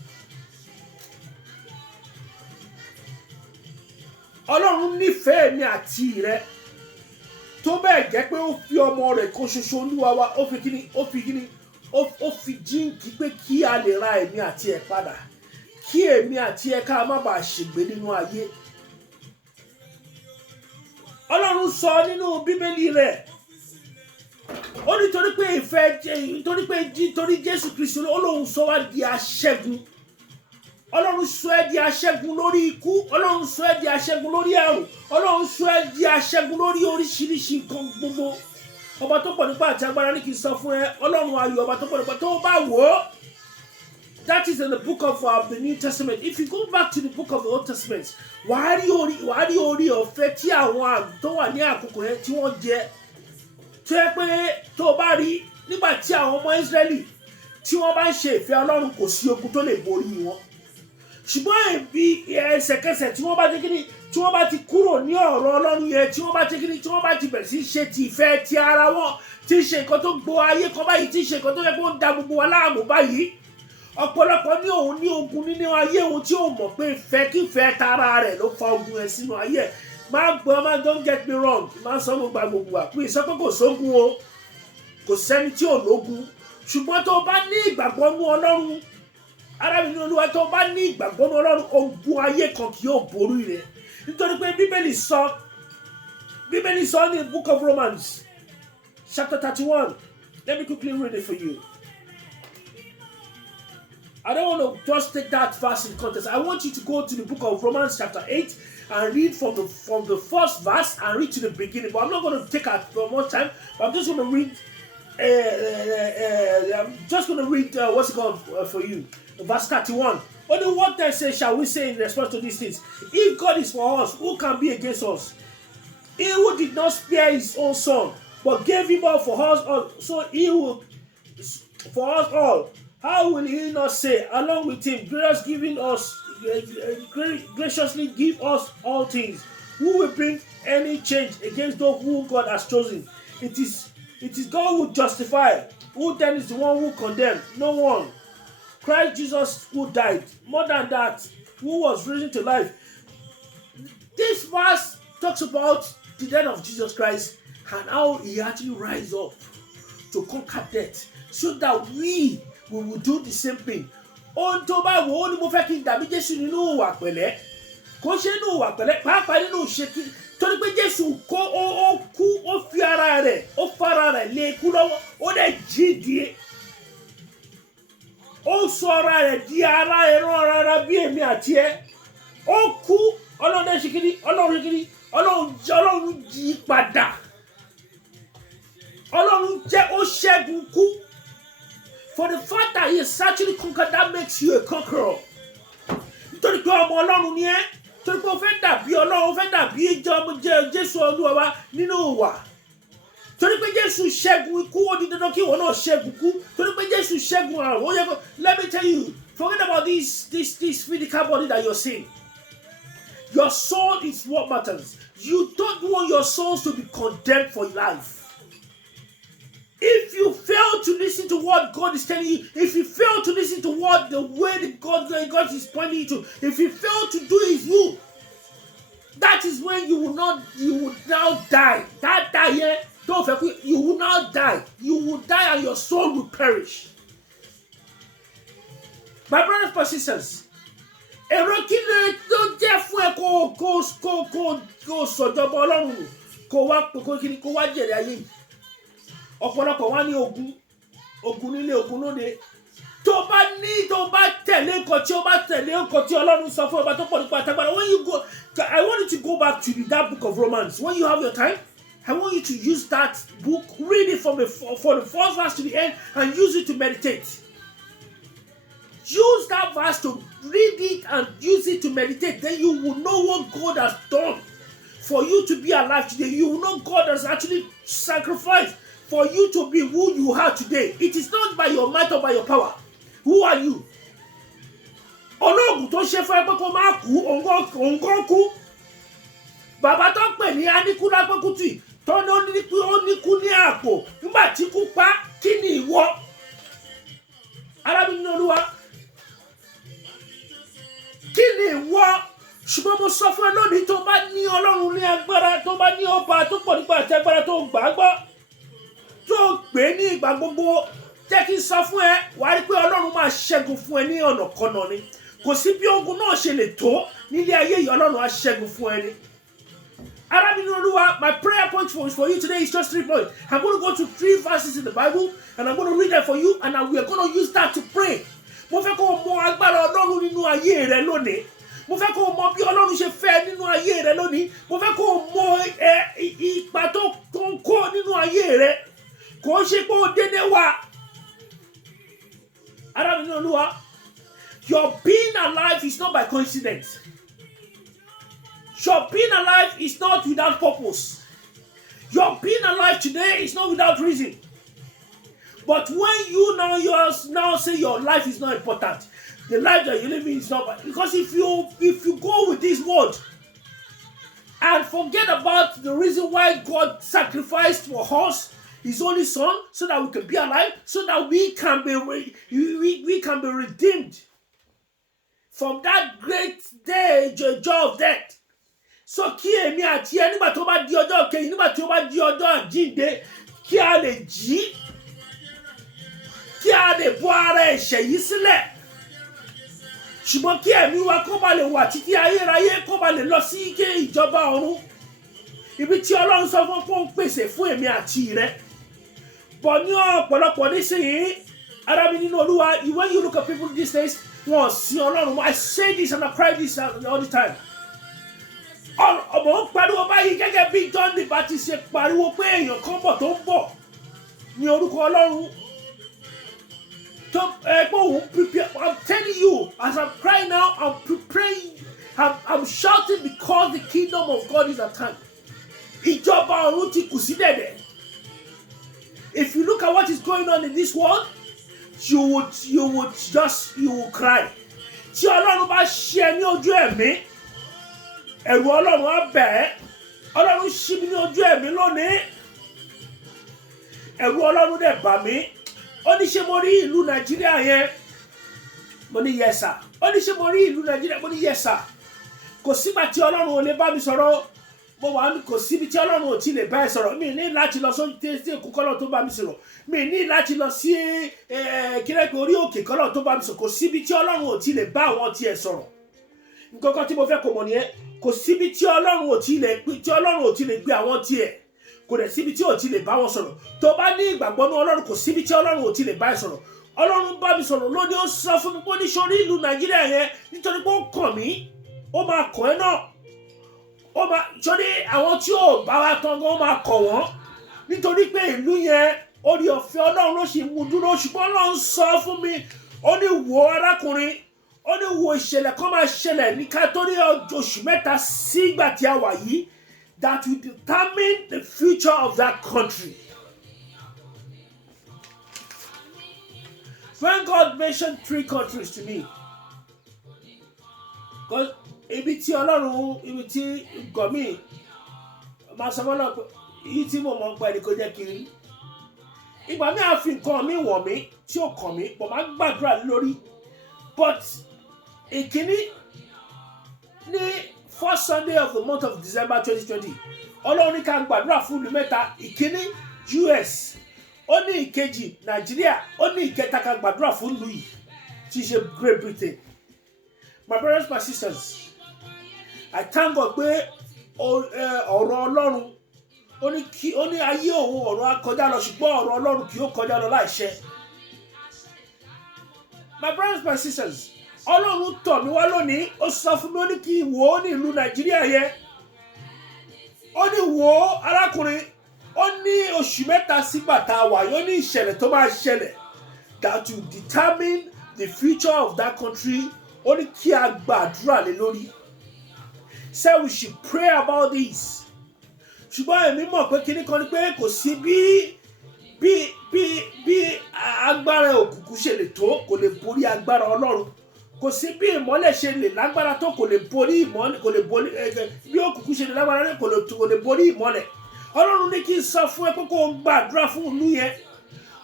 Ọlọ́run nífẹ̀ẹ́ mi àti rẹ tó bẹ́ẹ̀ jẹ́ pé ó fi ọmọ rẹ̀ kan ṣoṣo Olúwa wa, ó fi jíǹkì pé kí a lè ra èmi àti ẹ̀ padà, kí èmi àti ẹ̀ ká má bàa ṣègbé nínú ayé. Ọlọ́run sọ nínú Bíbélì rẹ̀, ó nítorí pé torí Jésù Kristi Ọlọ́run sọ wá di aṣẹ́gun. Ọlọ́run sọ ẹ́ di aṣẹ́gun lórí ikú, Ọlọ́run sọ ẹ́ di aṣẹ́gun lórí àrùn, Ọlọ́run sọ ẹ́ di aṣẹ́gun lórí oríṣiríṣi nǹkan gbogbo. Ọba tó pọ̀ nípa àti agbára ní kí n sọ fún ẹ, Ọlọ́run ayọ̀, ọba tó pọ̀ nípa tó bá wò ó. That is in the book of the New Testament. If you go back to the book of the Old Testament, wàá rí orí ọ̀fẹ́ tí àwọn tó wà ní àkókò yẹn tí wọ́n jẹ. Tó yẹ pé tó bá rí nígbà tí àwọn ọmọ Ísírẹ́lì tí wọ́n bá ń ṣe ìfẹ́ Ọlọ́run, kò sí ogun tó lè borí wọn. Ṣùgbọ́n ẹsẹ̀kẹsẹ̀ tí wọ́n bá ti kíni, tí wọ́n bá ti kúrò ní ọ̀rọ̀ Ọlọ́run yẹn, tí wọ́n bá ti kíni, tí wọ́n bá ti bẹ̀rẹ̀ sí ṣe ti ìfẹ́ ti ara wọn, tí ń ṣe nǹkan tó gbo ayé kan báyìí, tí ń ṣe nǹkan tó yẹ kó ń da gbogbo wa láàmú báyìí. Ọ̀pọ̀lọpọ̀ ní òun ní ogun nínú ayé òun tí ó mọ̀ pé ìfẹ́ kífẹ́ tara rẹ̀ ló fa ogun ẹ̀ sínú ayé ẹ̀. Don't get me wrong, máa sọ gbogbo wa pé ìsọ pé kò sógun o, kò sẹ́ni tí ò lógun. Ṣùgbọ́n tó bá ní ìgbàgbọ́ nínú Ọlọ́run, arábìnrin Olúwa, tó bá ní ìgbàgbọ́ nínú Ọlọ́run, ogun ayé kan kì yóò borí rẹ̀. Nítorí pé Bíbélì sọ ní the book of Romans chapter 31. Let me quickly read it for you. I don't want to just take that verse in context. I want you to go to the book of Romans chapter 8 and read from the first verse and read to the beginning. But I'm not going to take up more time. But I'm just going to read. What's it called for you? Verse 31. Only what then shall we say in response to these things? If God is for us, who can be against us? He who did not spare his own son, but gave him up for us all, so he will for us all. How will he not say, along with him, graciously give us all things? Who will bring any change against those whom God has chosen? It is God who justifies. Who then is the one who condemns? No one. Christ Jesus who died. More than that, who was risen to life. This verse talks about the death of Jesus Christ and how he actually rise up to conquer death, so that we we will do the same thing. Ohun tó bá wò ó ní mo fẹ́ kí n dàbí Jésù nínú ìwà pẹ̀lẹ́. Kò ṣe nínú ìwà pẹ̀lẹ́ pàápàá nínú ìṣe torí pé Jésù kó ó kú ó fi ara rẹ̀ ó fara rẹ̀ lé ikú lọ́wọ́ ó dẹ̀ jí dìé. Ó sọ ara rẹ̀ di ara ẹran ara bí èmi àti ẹ. Ó kú Ọlọ́run ṣe kíni Ọlọ́run jí padà. Ọlọ́run jẹ́ ó ṣẹ́gun kú. For the fact that he has actually conquered, that makes you a conqueror. Nítorí pé ọmọ Ọlọ́run ni ẹ́. Torí pé ó fẹ́ dàbí Ọlọ́run, ó fẹ́ dàbí Jésù Olúwa wa nínú ìwà. Torí pé Jésù ṣẹ́gun ikú, ó di dandan kí ìwọ náà ṣẹ́gun ikú. Torí pé Jésù ṣẹ́gun àrùn, ó yẹ kó. Let me tell you, forget about this physical body that you're seeing. Your soul is what matters. You don't want your souls to be condemned for life. If you fail to listen to what God is telling you, if you fail to listen to what the way that God is pointing you to, if you fail to do His will, that is when you will now die. That die here, don't forget, you will not die. You will die and your soul will perish. My brothers and sisters, èrò kí lè tó jẹ́ fún ẹ kó sọ̀jọ̀bọ̀ Ọlọ́run kó wá jèrè ayé yìí. Ọ̀pọ̀lọpọ̀ wá ní ogun nílé ogun lóde. Tó bá tẹ̀lé nǹkan tí Ọlọ́run sọ fún ọba tó pọ̀ nípa àtàgbàrà. When you go, I want you to go back to that book of Romans. When you have your time, I want you to use that book, read it from the first verse to the end, and use it to meditate. Use that verse to read it and use it to meditate. Then you will know what God has done for you to be alive today. You will know God has actually sacrificed for you to be who you are today. It is not by your might or by your power. Who are you? Ológun tó ṣe fún ẹ pé kó má kú, òǹgọ́ kú. Bàbá tó pè ní Aníkúlápókútì tó ní ó ní kú ní àpò. Nígbà tí kú pa, kí ni ìwọ? Arábìnrin Olúwa. Kí ni ìwọ? Ṣùgbọ́n mo sọ fún ẹ lónìí tó bá ní Ọlọ́run ní agbára, tó bá ní ọba tó pọ̀ nípa àti agbára tó gbàgbọ́, tó gbé ní ìgbà gbogbo, jẹ́ kí n sọ fún ẹ, wàá rí pé Ọlọ́run máa ṣẹ́gun fún ẹ ní ọ̀nàkọ́nà ni. Kò sí bí ogun náà ṣe lè tó nílé ayé yìí, Ọlọ́run á ṣẹ́gun fún ẹ ní. Arábìnrin Olúwa, my prayer point for you today is just 3 points. I'm going to go to 3 verses in the Bible and I'm going to read them for you and we are going to use that to pray. Mo fẹ́ kó mọ agbára Ọlọ́run nínú ayé rẹ lónìí. Mo fẹ́ kó mọ bí Ọlọ́run ṣe fẹ́ nínú ayé rẹ lónìí. Mo fẹ́ kó mọ ipa tó ń kó nínú ayé rẹ. Kò ṣe pé ó dédé wá. Arábìnrin Olúwa, your being alive is not by coincidence. Your being alive is not without purpose. Your being alive today is not without reason. But when you now say your life is not important, the life that you live in is not, because if you go with this word and forget about the reason why God sacrificed for us His only Son, so that we can be alive, so that we can be redeemed from that great day, joy of death. So kí èmi àti ẹ nígbà tó bá di ọjọ́ kẹyìn, nígbà tí ó bá di ọjọ́ àjíǹde, kí a lè jí, kí a lè bọ́ ara ẹ̀ṣẹ̀ yìí sílẹ̀. Ṣùgbọ́n kí ẹ̀mí wa kó ba lè wà títí ayérayé, kó ba lè lọ sí ìjọba ọ̀run. Ibi tí Ọlọ́run sọ fún kó ń pèsè fún èmi àti rẹ. Bọ̀ ní ọ̀pọ̀lọpọ̀ nísìnyí, arábìnrin nínú Olúwa, when you look at people these days, wọ́n sí Ọlọ́run. I say this and I cry this all the time. Ọmọ ń pariwo báyìí gẹ́gẹ́ bí John the Baptist ṣe pariwo pé èèyàn kan bọ̀ tó ń bọ̀ ní orúkọ Ọlọ́run. I'm telling you, as I'm crying now, I'm preparing, I'm shouting because the kingdom of God is at hand. Ìjọba ọ̀run ti kù sí dẹ̀dẹ̀. If you look at what is going on in this world, you will cry. Tí Ọlọ́run bá ṣe ní ojú ẹ̀mí, ẹ̀rù Ọlọ́run á bẹ̀ ẹ́. Ọlọ́run ṣí mi ní ojú ẹ̀mí lónìí. Ẹ̀rù Ọlọ́run dẹ̀ bà mí. Ó ní ṣé mo rí ìlú Nàìjíríà yẹn? Mo ní yes sir. Ó ní ṣé mo rí ìlú Nàìjíríà? Mo ní yes sir. Kò sígbà tí Ọlọ́run ò lè bá mi sọ̀rọ̀. mo wà ní kò síbi tí Ọlọ́run ò ti lè bá ẹ sọ̀rọ̀. Mi ní láti lọ sórí tí èkó kọ́lọ̀ tó bá mi sọ̀rọ̀. Mi ní láti lọ sí kílẹ̀kì orí òkè kọ́lọ̀ tó bá mi sọ̀rọ̀. Kò síbi tí Ọlọ́run ò ti lè bá àwọn tiẹ̀ sọ̀rọ̀. Nǹkan kan tí mo fẹ́ kó mọ̀ nìyẹn. Kò síbi tí Ọlọ́run ò ti lè gbé àwọn tiẹ̀. Kò dẹ̀ síbi tí ò ti lè bá wọn sọ̀rọ̀. Tó bá ní ìgbàgbọ́ ní Ọlọ́run, kò síbi tí Ọlọ́run ò ti lè bá ẹ sọ̀rọ̀. Ọlọ́run bá mi sọ̀rọ̀ lónìí, ó sọ fún mi pé ní sórí ìlú Nàìjíríà yẹn, nítorí pé ó kàn mí, ó máa kàn ẹ́ náà. Sórí àwọn tí ò bá wa tán gan, ó máa kàn wọ́n. Nítorí pé ìlú yẹn, orí ọ̀fẹ́ Ọlọ́run ló ṣì mú dúró. Ṣùgbọ́n Ọlọ́run sọ fún mi, ó ní wo arákùnrin, ó ní wo ìṣẹ̀lẹ̀ kan máa ṣẹlẹ̀ ní ká tó ní oṣù mẹ́ta sígbà tí a wà yìí, that will determine the future of that country. When God mentioned 3 countries to me, because ibi tí Ọlọ́run, ibi tí nǹkan mi máa sọ fọ́nà pé èyí tí mo mọ̀ ń pa ẹni kó jẹ́ kiri. Ìgbà mi á fi nǹkan mi wọ̀ mí tí ó kàn mí, mo máa ń gbàdúrà lórí. But ìkíní ní first Sunday of the month of December 2020, Ọlọ́run ní ká gbàdúrà fún ìlú mẹ́ta. Ìkíní US, ó ní ìkejì Nàìjíríà, ó ní ìkẹta ká gbàdúrà fún ìlú yìí tí ṣe Great Britain. My brothers, my sisters, I thank God pé ọ̀rọ̀ Ọlọ́run ó ní ayé òun ọ̀rọ̀ á kọjá lọ, ṣùgbọ́n ọ̀rọ̀ Ọlọ́run kì yóò kọjá lọ láìṣẹ. My brothers, my sisters, Ọlọ́run tọ̀ mí wá lónìí, ó sọ fún mi, ó ní kí n wò ó ní ìlú Nàìjíríà yẹn. Ó ní wò ó arákùnrin, ó ní oṣù mẹ́ta sígbà tá a wà yóò ní ìṣẹ̀lẹ̀ tó máa ṣẹlẹ̀ that will determine the future of that country. Ó ní kí a gbàdúrà lé lórí. Say we should pray about this. Ṣùgbọ́n èmi mọ̀ pé kíní kan ni pé kò sí bí agbára òkùnkùn ṣe lè tó, kò lè borí agbára Ọlọ́run. Kò sí bí ìmọ́lẹ̀ ṣe lè lágbára tó, kò lè borí ìmọ́lẹ̀, kò lè borí bí òkùnkùn ṣe lè lágbára tó, kò lè borí ìmọ́lẹ̀. Ọlọ́run ní kí n sọ fún ẹ pé kó gbàdúrà fún ìlú yẹn.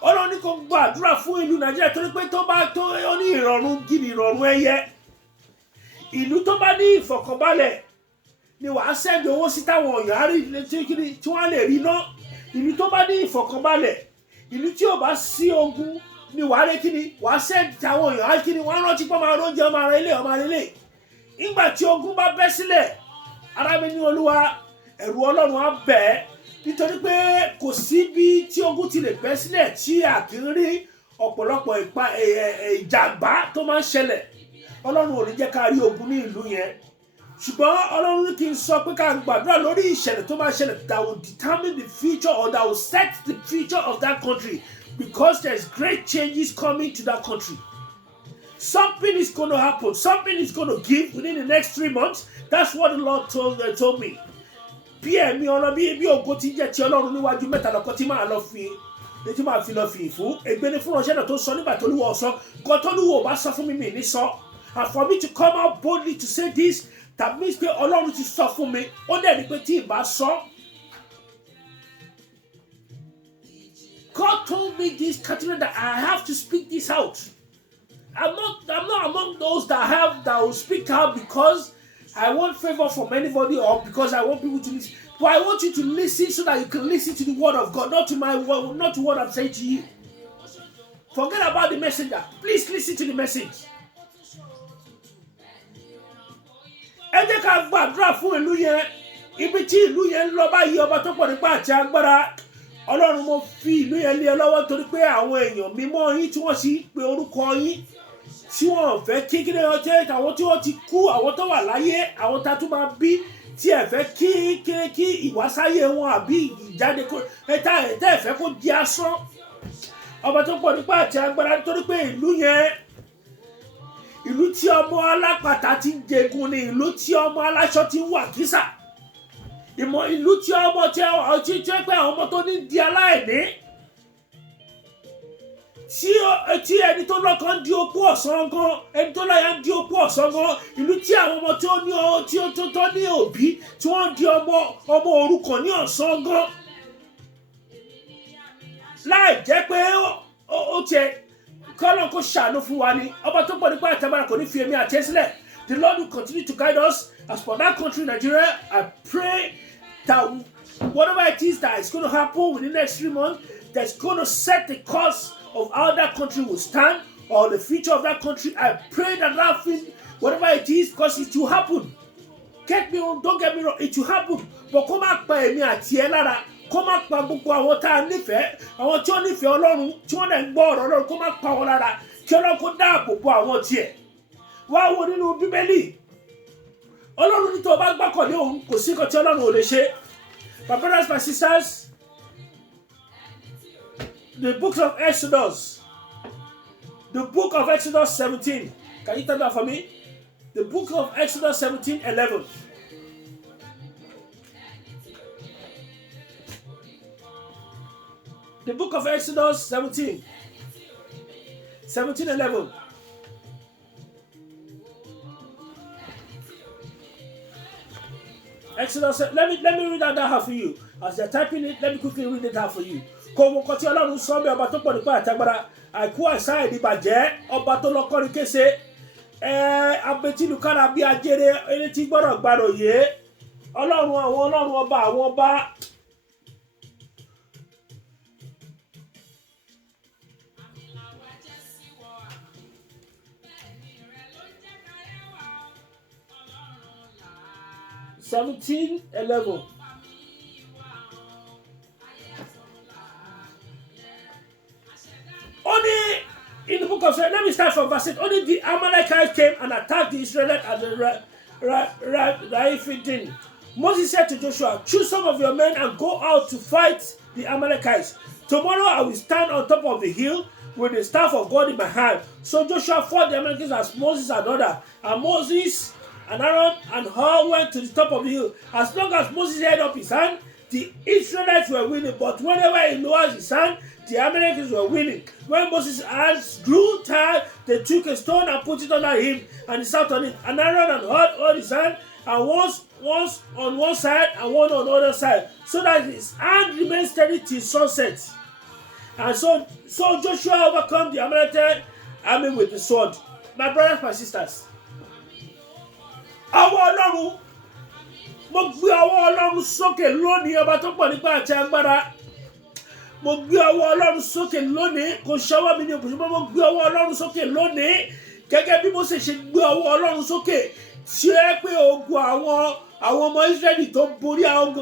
Ọlọ́run ní kó gbàdúrà fún ìlú Nàìjíríà torí pé tó bá tó ó ní ìrọ̀rùn gidi, ìrọ̀rùn ẹyẹ. Ìlú tó bá ní ìfọ̀kànbalẹ̀ ni wàá sẹ́ndì owó sí táwọn èèyàn á rí tí wọ́n lè rí ná. Ìlú tó bá ní ìfọ̀kànbalẹ̀, ìlú tí ò bá sí ogun ni wàá lé kíni, wàá sẹ́ndì táwọn èèyàn á kíni, wọ́n á rántí pé máa róúnjẹ ọmọ ara ilé, ọmọ ara ilé. Nígbà tí ogun bá bẹ́ sílẹ̀, ará mi ní Olúwa, ẹ̀rù Ọlọ́run á bẹ̀ ẹ́. Nítorí pé kò sí bí tí ogun ti lè bẹ́ sílẹ̀ tí a kì í rí ọ̀pọ̀lọpọ̀ ìjàmbá tó máa ń ṣẹlẹ̀. Ọlọ́run ò ní jẹ́ ká rí ogun ní ìlú yẹn. Ṣùgbọ́n Ọlọ́run ní kí n sọ pé ká gbàdúrà lórí ìṣẹ̀lẹ̀ tó máa ṣẹlẹ̀ that will determine the future, or that will set the future of that country, because there's great changes coming to that country. Something is going to happen. Something is going to give within the next 3 months. That's what the Lord told me. Bí ẹ̀mí Ọlọ́run bí ògo ti jẹ́ ti Ọlọ́run níwájú mẹ́ta lọ́kọ́ tí máa fi lọ fi fún ègbéni fún ọ̀ṣẹ́ náà tó sọ nígbà tó lúwọ̀ ọ̀sọ́ nǹkan tó lúwọ̀ bá sọ fún mi ní sọ. And for me to come out boldly to say this, that means pé Ọlọ́run ti sọ fún mi. Ó dẹ̀ ní pé tí ì bá sọ. God told me this, Katrina, that I have to speak this out. I'm not among those that will speak out because I want favor from anybody or because I want people to listen. But I want you to listen so that you can listen to the word of God, not to my word, not to what I'm saying to you. Forget about the messenger. Please listen to the message. Ẹ jẹ́ ká gbàdúrà fún ìlú yẹn. Ibi tí ìlú yẹn lọ báyìí, ọba tó pọ̀ nípa àti agbára. Ọlọ́run, mo fi ìlú yẹn lé ẹ lọ́wọ́ torí pé àwọn èèyàn mímọ́ yín tí wọ́n sì pe orúkọ yín, tí wọ́n fẹ́ kí kíni ọjọ́ àwọn tí wọ́n ti kú, àwọn tó wà láyé, àwọn tá a tún máa bí, tí ẹ fẹ́ kí ìwásáyé wọn àbí ìjáde kó ẹ̀tẹ́ ẹ fẹ́ kó di asán. Ọba tó pọ̀ nípa àti agbára, nítorí pé ìlú yẹn, ìlú tí ọmọ alápàtà ti ń jẹgun ni, ìlú tí ọmọ aláṣọ ti ń wà kísà. Ìlú tí ọmọ tí pé àwọn ọmọ tó ní di aláìní. Tí ẹni tó lọ́kàn ń di opó ọ̀sán gan, ẹni tó láyà ń di opó ọ̀sán gan, ìlú tí àwọn ọmọ tó ní òbí tí wọ́n ń di ọmọ òrukàn ní ọ̀sán gan. Láì jẹ́ pé ó tiẹ̀ kọ́nà kó ṣàánú fún wa ni. Ọba tó pọ̀ nípa àtàbàrà kò ní fi èmi àti ẹ sílẹ̀. The Lord will continue to guide us as for that country, Nigeria. I pray that whatever it is that is going to happen within the next 3 months, that's going to set the course of how that country will stand or the future of that country. I pray that thing, whatever it is, because it will happen. Get me wrong, don't get me wrong, it will happen. But come back by me at Tielara, come back by gbogbo àwọn tá nífẹ̀ẹ́, àwọn tí wọ́n nífẹ̀ẹ́ Ọlọ́run, tí wọ́n dẹ̀ ń gbọ́ ọ̀rọ̀ Ọlọ́run, come back pa wọn lára, kí Ọlọ́run kó dáàbò bo àwọn tiẹ̀. Wá wo nínú Bíbélì. Ọlọ́run ní tó bá gbọ́kànlé òun, kò sí nǹkan tí Ọlọ́run ò lè ṣe. My brothers, my sisters, the book of Exodus 17. Can you tell that for me? The book of Exodus 17:11. The book of Exodus 17:11. Exodus, let me read that out for you. As they're typing it, let me quickly read it out for you. Kò wọ́n kọ́ tí Ọlọ́run sọ bí ọba tó pọ̀ nípa àtàgbára, àìkú àìsàn ìdìbàjẹ́, ọba tó lọ kọ́ni kése, abetilukára bí ajere, ẹni tí gbọ́dọ̀ gbàròyé, Ọlọ́run ọba àwọn ọba. (17:11) Only in the book of, let me start from verse 8. Only the Amalekites came and attacked the Israelites at the Rephidim. Moses said to Joshua, choose some of your men and go out to fight the Amalekites. Tomorrow I will stand on top of the hill with the staff of God in my hand. So Joshua fought the Amalekites as Moses had ordered. And Moses and Aaron and Hur went to the top of the hill. As long as Moses held up his hand, the Israelites were winning. But whenever he lowered his hand, the Amalekites were winning. When Moses' hands grew tired, they took a stone and put it under him, and he sat on it. And Aaron and Hur held his hand, and once on one side and one on the other side, so that his hand remained steady till sunset. And so Joshua overcame the Amalekite army with the sword. My brothers, my sisters, àwọn Ọlọ́run, mo gbé ọwọ́ Ọlọ́run sókè lónìí, ọba tó pọ̀ nípa àti agbára. Mo gbé ọwọ́ Ọlọ́run sókè lónìí, kò ṣọwọ́ mi ní òkùnṣùgbọ́n mo gbé ọwọ́ Ọlọ́run sókè lónìí, gẹ́gẹ́ bí Mósè ṣe gbé ọwọ́ Ọlọ́run sókè, tí ó pé ogun àwọn ọmọ Ísírẹ́lì tó borí àwọn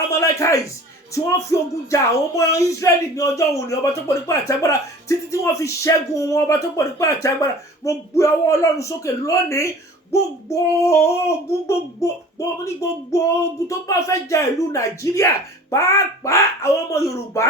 Amalekites, tí wọ́n fi ogun jà àwọn ọmọ Ísírẹ́lì ní ọjọ́ òun ní ọba tó pọ̀ nípa àti agbára, títí tí wọ́n fi ṣẹ́gun wọn, ọba tó pọ̀ nípa àti agbára. Mo gbé ọwọ́ Ọlọ́run sókè lónìí. Gbogbo ogun tó bá fẹ́ jà ìlú Nàìjíríà, pàápàá àwọn ọmọ Yorùbá,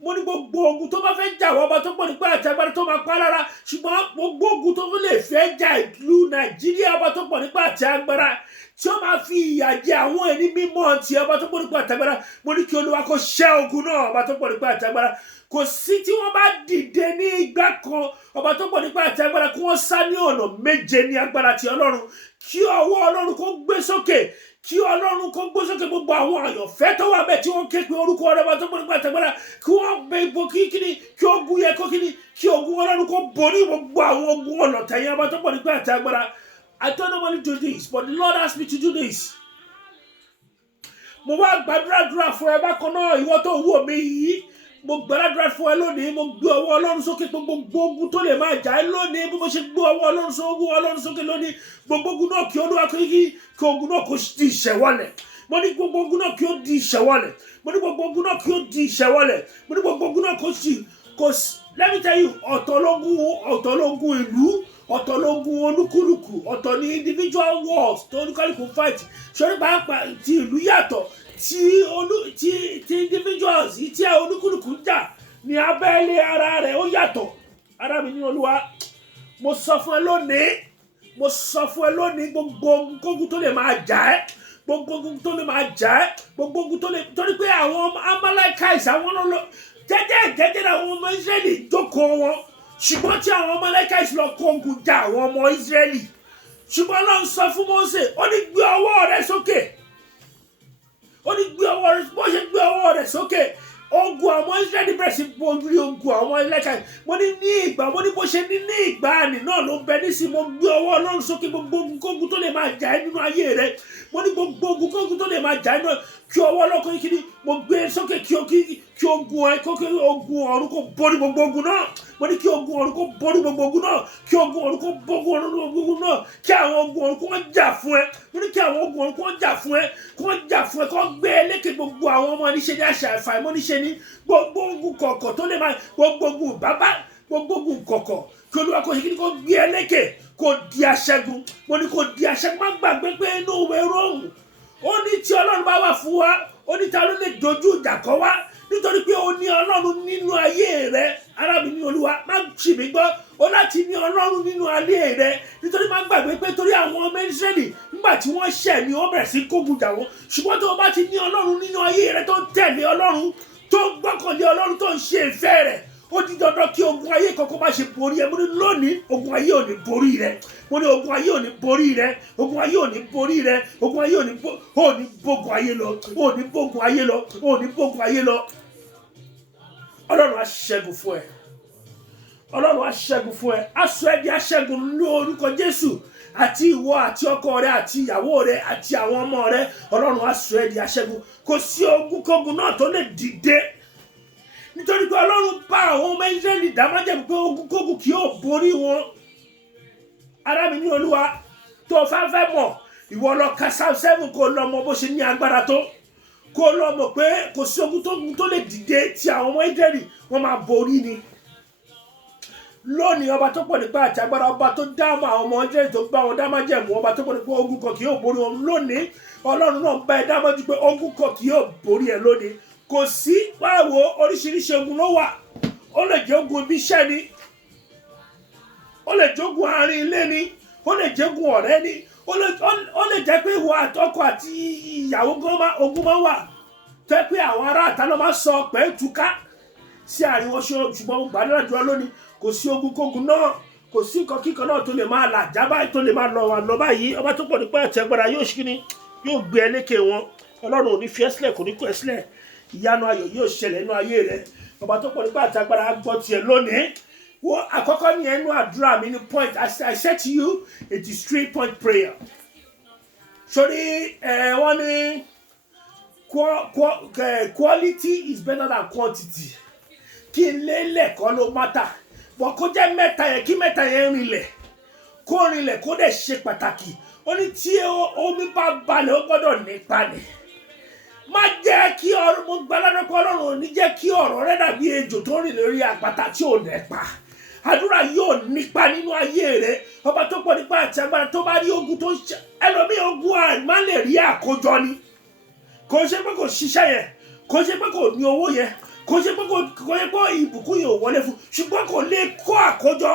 mo ní gbogbo ogun tó bá fẹ́ jà wọ́n ọba tó pọ̀ nípa àti agbára tó máa pa lára, ṣùgbọ́n gbogbo ogun tó lè fẹ́ jà ìlú Nàìjíríà ọba tó pọ̀ nípa àti agbára, tí ó máa fi ìyà jẹ àwọn ẹni mímọ́ ti ọba tó pọ̀ nípa àti agbára, mo ní kí Olúwa kó ṣẹ́ ogun náà ọba tó pọ̀ nípa àti agbára. Kò sí tí wọ́n bá dìde ní ìgbà kan, ọba tó pọ̀ nípa àti agbára, kí wọ́n sá ní ọ̀nà méje ní agbára ti Ọlọ́run, kí ọwọ́ Ọlọ́run kó gbé sókè, kí Ọlọ́run kó gbé sókè gbogbo àwọn àyànfẹ́ tó wà bẹ́ẹ̀ tí wọ́n ké pe orúkọ ọba tó pọ̀ nípa àti agbára, kí wọ́n gbé ipò kíkíní, kí ogun yẹ kó kíní, kí ogun Ọlọ́run kó borí gbogbo àwọn ogun ọ̀nà tẹ̀yìn ọba tó pọ̀ nípa àti agbára. I don't normally do this, but the Lord asked me to do this. Mo wá gbàdúrà fún ẹ bákan náà, ìwọ tó wò mí yìí. Mo gbàdúrà fún ẹ lónìí, mo gbé ọwọ́ Ọlọ́run sókè, gbogbo ogun tó lè máa jà ẹ́ lónìí, bí mo ṣe gbé ọwọ́ Ọlọ́run sókè lónìí, gbogbo ogun náà kí Olúwa kí ogun náà kó di ìṣẹ̀wọ̀lẹ̀. Mo ní gbogbo ogun náà kí ó di ìṣẹ̀wọ̀lẹ̀. Mo ní gbogbo ogun náà kí ó di ìṣẹ̀wọ̀lẹ̀. Mo ní gbogbo ogun náà kó let me tell you, ọ̀tọ̀ lógun ìlú, ọ̀tọ̀ lógun olúkúlùkù, ọ̀tọ̀ ní individual wars tó olúkúlùkù fight. Ṣé pàápàá ti ìlú yàtọ̀, tí individuals tí olúkúlùkù ń jà ní abẹ́lé ara rẹ̀ ó yàtọ̀. Ará mi ní Olúwa, mo sọ fún ẹ lónìí, gbogbo ogun tó lè máa jà ẹ́, gbogbo ogun tó lè máa jà ẹ́, gbogbo ogun tó lè, torí pé àwọn Amalekites àwọn lọ jẹ́jẹ́ àwọn ọmọ Ísírẹ́lì jókòó wọn, ṣùgbọ́n tí àwọn Amalekites lọ kó ogun jà àwọn ọmọ Ísírẹ́lì, ṣùgbọ́n Ọlọ́run sọ fún Mósè, ó ní gbé ọwọ́ rẹ sókè. Ó ní gbé ọwọ́ rẹ, bó ṣe gbé ọwọ́ rẹ sókè, ogun àwọn Ísírẹ́lì bẹ̀rẹ̀ sí borí ogun àwọn ẹlẹ́ka mo ní ìgbà mo ní bó ṣe ní ìgbàanì náà ló ń bẹ nísìnyí mo gbé ọwọ́ Ọlọ́run sókè gbogbo ogun kógun tó lè máa jà ẹ́ nínú ayé rẹ mo ní gbogbo ogun kógun tó lè máa jà ẹ́ nínú kí ọwọ́ Ọlọ́run kí ni mo gbé sókè kí ogun ẹ kókè ogun ọ̀run kó borí gbogbo ogun náà mo ní kí ogun ọ̀run kó borí gbogbo ogun náà kí ogun ọ̀run kó borí gbogbo ogun náà kí àwọn ogun ọ̀run kó jà fún ẹ mo ní kí àwọn ogun ọ̀run kó jà fún ẹ kó gbé lékè gbogbo àwọn ọmọ níṣe ní àṣà àìfàìmọ̀ níṣe ní gbogbo ogun kọ̀ọ̀kọ̀ tó lè máa gbogbo ogun bàbá gbogbo ogun kọ̀ọ̀kọ̀ kí Olúwa kó ṣe kí ni kó gbé lékè kó di aṣẹ́gun mo ní kó di aṣẹ́gun má gbàgbé pé inú ìwé Róòmù ó ní tí Ọlọ́run bá wà fún wa ó ní ta ló lè dojú ìjà kọ wá nítorí pé ó ní Ọlọ́run nínú ayé rẹ arábìnrin Olúwa má ṣì mí gbọ́ ó láti ní Ọlọ́run nínú ayé rẹ nítorí má gbàgbé pé torí àwọn ọmọ Ísírẹ́lì nígbà tí wọ́n ṣẹ̀ ni ó bẹ̀rẹ̀ sí kógun jà wọ́n ṣùgbọ́n tó o bá ti ní Ọlọ́run nínú ayé rẹ tó ń tẹ̀lé Ọlọ́run tó ń gbọ́kànlé Ọlọ́run tó ń ṣe ìfẹ́ rẹ̀ ó di dandan kí ogun ayé kankan má ṣe borí ẹ mo ní lónìí ogun ayé ò ní borí rẹ mo ní ogun ayé ò ní borí rẹ ogun ayé ò ní borí rẹ ogun ayé ò ní bógun ayé lọ ò ní bógun ayé lọ ò ní bógun ayé lọ Ọlọ́run á ṣẹ́gun fún ẹ Ọlọ́run á ṣẹ́gun fún ẹ á sọ ẹ́ di aṣẹ́gun ní orúkọ Jésù àti ìwọ àti ọkọ rẹ àti ìyàwó rẹ àti àwọn ọmọ rẹ Ọlọ́run á sọ ẹ́ di aṣẹ́gun kò sí ogun kógun náà tó lè dìde nítorí pé Ọlọ́run bá àwọn ọmọ Ísírẹ́lì dá májẹ̀mú pé ogun kógun kì yóò borí wọn ará mi ní Olúwa tó fẹ́ mọ̀ ìwọ lọ ka Psalm 7 kó lọ mọ bó ṣe ní agbára tó kó lọ mọ̀ pé kò sí ogun tó lè dìde tí àwọn ọmọ Ísírẹ́lì wọ́n máa borí ni lónìí ọba tó pọ̀ nípa àti agbára ọba tó dáàmú àwọn ọmọ Ísírẹ́lì tó gbá wọn dá májẹ̀mú ọba tó pọ̀ nípa ogun kan kì yóò borí wọn lónìí Ọlọ́run náà bá ẹ dá májú pé ogun kan kì yóò borí ẹ lónìí kò sí báwo oríṣiríṣi ogun ló wà ó lè jẹ́ ogun ibi iṣẹ́ ni ó lè jẹ́ ogun àárín ilé ni ó lè jẹ́ ogun ọ̀rẹ́ ni ó lè jẹ́ pé ìwọ àtọkọ àti ìyàwó gan ogun máa wà tẹ́ pé àwọn ará àta ló máa sọ pé túká sí àárín wọn ṣùgbọ́n mo gbàdúrà jùlọ lónìí kò sí ogun kógun náà kò sí nǹkan kíkan náà tó lè máa là jábá tó lè máa lọ báyìí ọba tó pọ̀ nípa àti agbára yóò ṣí ni yóò gbé ẹ lékè wọn Ọlọ́run ò ní fi ẹ́ sílẹ̀ kò ní kó ẹ sílẹ̀ ìyanu ayọ̀ yóò ṣẹlẹ̀ nínú ayé rẹ ọba tó pọ̀ nípa àti agbára gbọ́ tiẹ̀ lónìí wọ́n àkọ́kọ́ ní ẹnu àdúrà mi ní point I said to you it is 3-point prayer sórí wọ́n ní quality is better than quantity kí n lélẹ̀ kọ́ ló mátà bọ̀ kó jẹ́ mẹ́ta yẹn kí mẹ́ta yẹn rinlẹ̀ kó dẹ̀ ṣe pàtàkì ó ní tí omi bá balẹ̀ ó gbọ́dọ̀ nípa ni má jẹ́ kí mo gba ládọ́kọ́ Ọlọ́run ò ní jẹ́ kí ọ̀rọ̀ rẹ dàbí ejò tó rìn lórí àpáta tí ò nípa àdúrà yóò nípa nínú ayé rẹ ọba tó pọ̀ nípa àti agbára tó bá rí ogun tó ń ṣe ẹlòmíì ogun àìmá lè rí àkójọ ni kò ṣe pé kò ṣiṣẹ́ yẹn kò ṣe pé kò ní owó yẹn kò ṣe pé ìbùkún yẹn ò wọlé fún ṣùgbọ́n kò lè kó àkójọ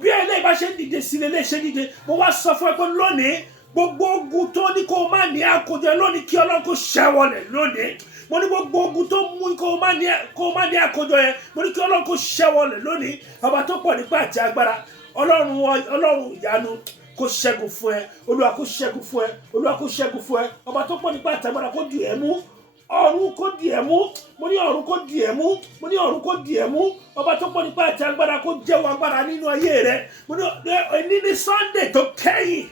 bí eléyìí bá ṣe ń dìde sílé lè ṣe dìde mo wá sọ fún ẹ pé lónìí gbogbo ogun tó ní kó má ní àkójọ lónìí kí Ọlọ́run kó ṣẹ́wọ̀lẹ̀ lónìí mo ní gbogbo ogun tó mú kó má ní àkójọ yẹn mo ní kí Ọlọ́run kó ṣẹ́wọ̀lẹ̀ lónìí ọba tó pọ̀ nípa àti agbára Ọlọ́run ìyanu kó ṣẹ́gun fún ẹ Olúwa kó ṣẹ́gun fún ẹ Olúwa kó ṣẹ́gun fún ẹ ọba tó pọ̀ nípa àti agbára kó dì ẹ́ mú ọ̀run kó dì ẹ́ mú mo ní ọ̀run kó dì ẹ́ mú mo ní ọ̀run kó dì ẹ́ mú ọba tó pọ̀ nípa àti agbára kó jẹ́wọ́ agbára nínú ayé rẹ mo ní ní Sunday tó kẹ́yìn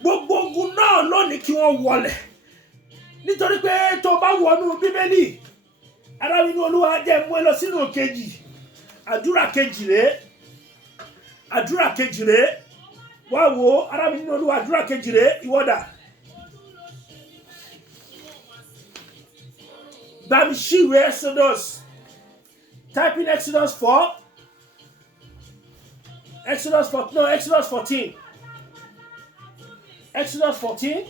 gbogbo ogun náà lónìí kí wọ́n wọlẹ̀ nítorí pé tó bá wọnú Bíbélì arábìnrin Olúwa jẹ́ mú ẹ lọ sínú kejì àdúrà kejì rèé wá wo arábìnrin Olúwa àdúrà kejì rèé ìwọ́dà bámi ṣíwé Exodus type in Exodus 4 Exodus 14 Exodus 14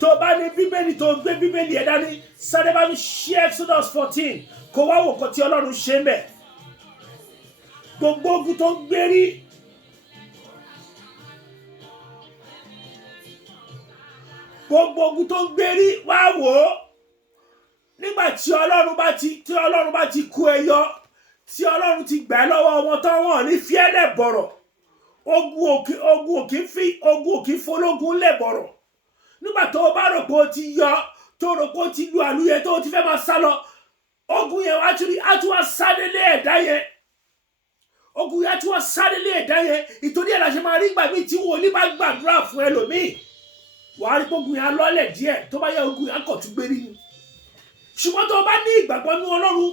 tó bá ní Bíbélì tó gbé Bíbélì ẹ̀ dání sáré bá mi ṣí Exodus 14 kó wá wò kó tí Ọlọ́run ṣe ń bẹ̀ gbogbo ogun tó ń gbérí wá wò ó nígbà tí Ọlọ́run bá ti kó ẹ yọ tí Ọlọ́run ti gbà ẹ́ lọ́wọ́ wọn tán wọn ní fiẹ́lẹ̀ bọ̀rọ̀ ogun òkì fọlógun lẹ̀ bọ̀rọ̀ nígbà tó bá rò pé o ti yọ tó rò pé ó ti lu àlùyẹ tó ti fẹ́ máa sá lọ ogun yẹn á tún wá sáré lé ẹ̀dá yẹn ogun yẹn á tún wá sáré lé ẹ̀dá yẹn ìtorí ẹ̀ la ṣe máa rí ìgbà míì tí wòlíì bá gbàdúrà fún ẹlòmíì wàá rí pé ogun yẹn á lọ́lẹ̀ díẹ̀ tó bá yẹ ogun yẹn á kọ̀ tún gbé nínú ṣùgbọ́n tó bá ní ìgbàgbọ́ nú Ọlọ́run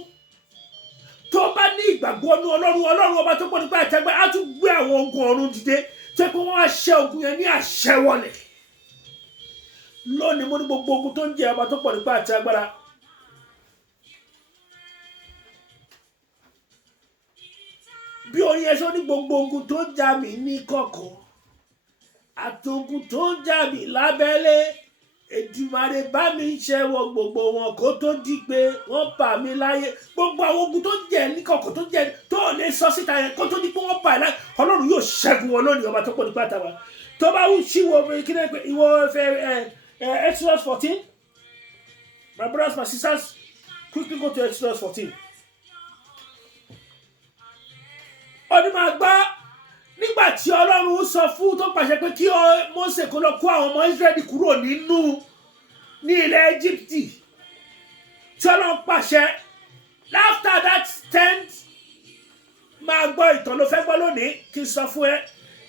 tó bá ní ìgbàgbọ́ nú Ọlọ́run ọba tó pọ̀ nípa àtẹ́gbẹ́ á tún gbé àwọn ogun ọ̀run dìde tó pé wọ́n á ṣẹ́ ogun yẹn ní àṣẹ wọlẹ̀ lónìí mo ní gbogbo ogun tó ń jẹ ọba tó pọ̀ nípa àti agbára bí oyin ẹ̀ṣọ́ ní gbogbo ogun tó ń jà mí ní kọ̀kọ̀ àtògùn tó ń jà mí lábẹ́lé Èdùmàrè bá mi ṣẹ́wọ́ gbogbo wọn kó tó di pé wọ́n bà mí láyé gbogbo àwọn ogun tó ń jẹ ní kọ̀kọ̀ tó ń jẹ tó lè sọ síta yẹn kó tó di pé wọ́n bà láyé Ọlọ́run yóò ṣẹ́gun wọn lónìí ọba tó pọ̀ nípa àtàwà tó bá wù síwò kí ni ìwọ fẹ́ Exodus 14. My brothers, my sisters, quickly go to Exodus 14. Ọdún máa gbá nígbà tí Ọlọ́run sọ fún tó pàṣẹ pé kí Mósè kó lọ kó àwọn ọmọ Ísírẹ́lì kúrò ní ilẹ̀ Íjíbítì tí Ọlọ́run pàṣẹ after that tent máa gbọ́ ìtàn ló fẹ́ gbọ́ lónìí kí n sọ fún ẹ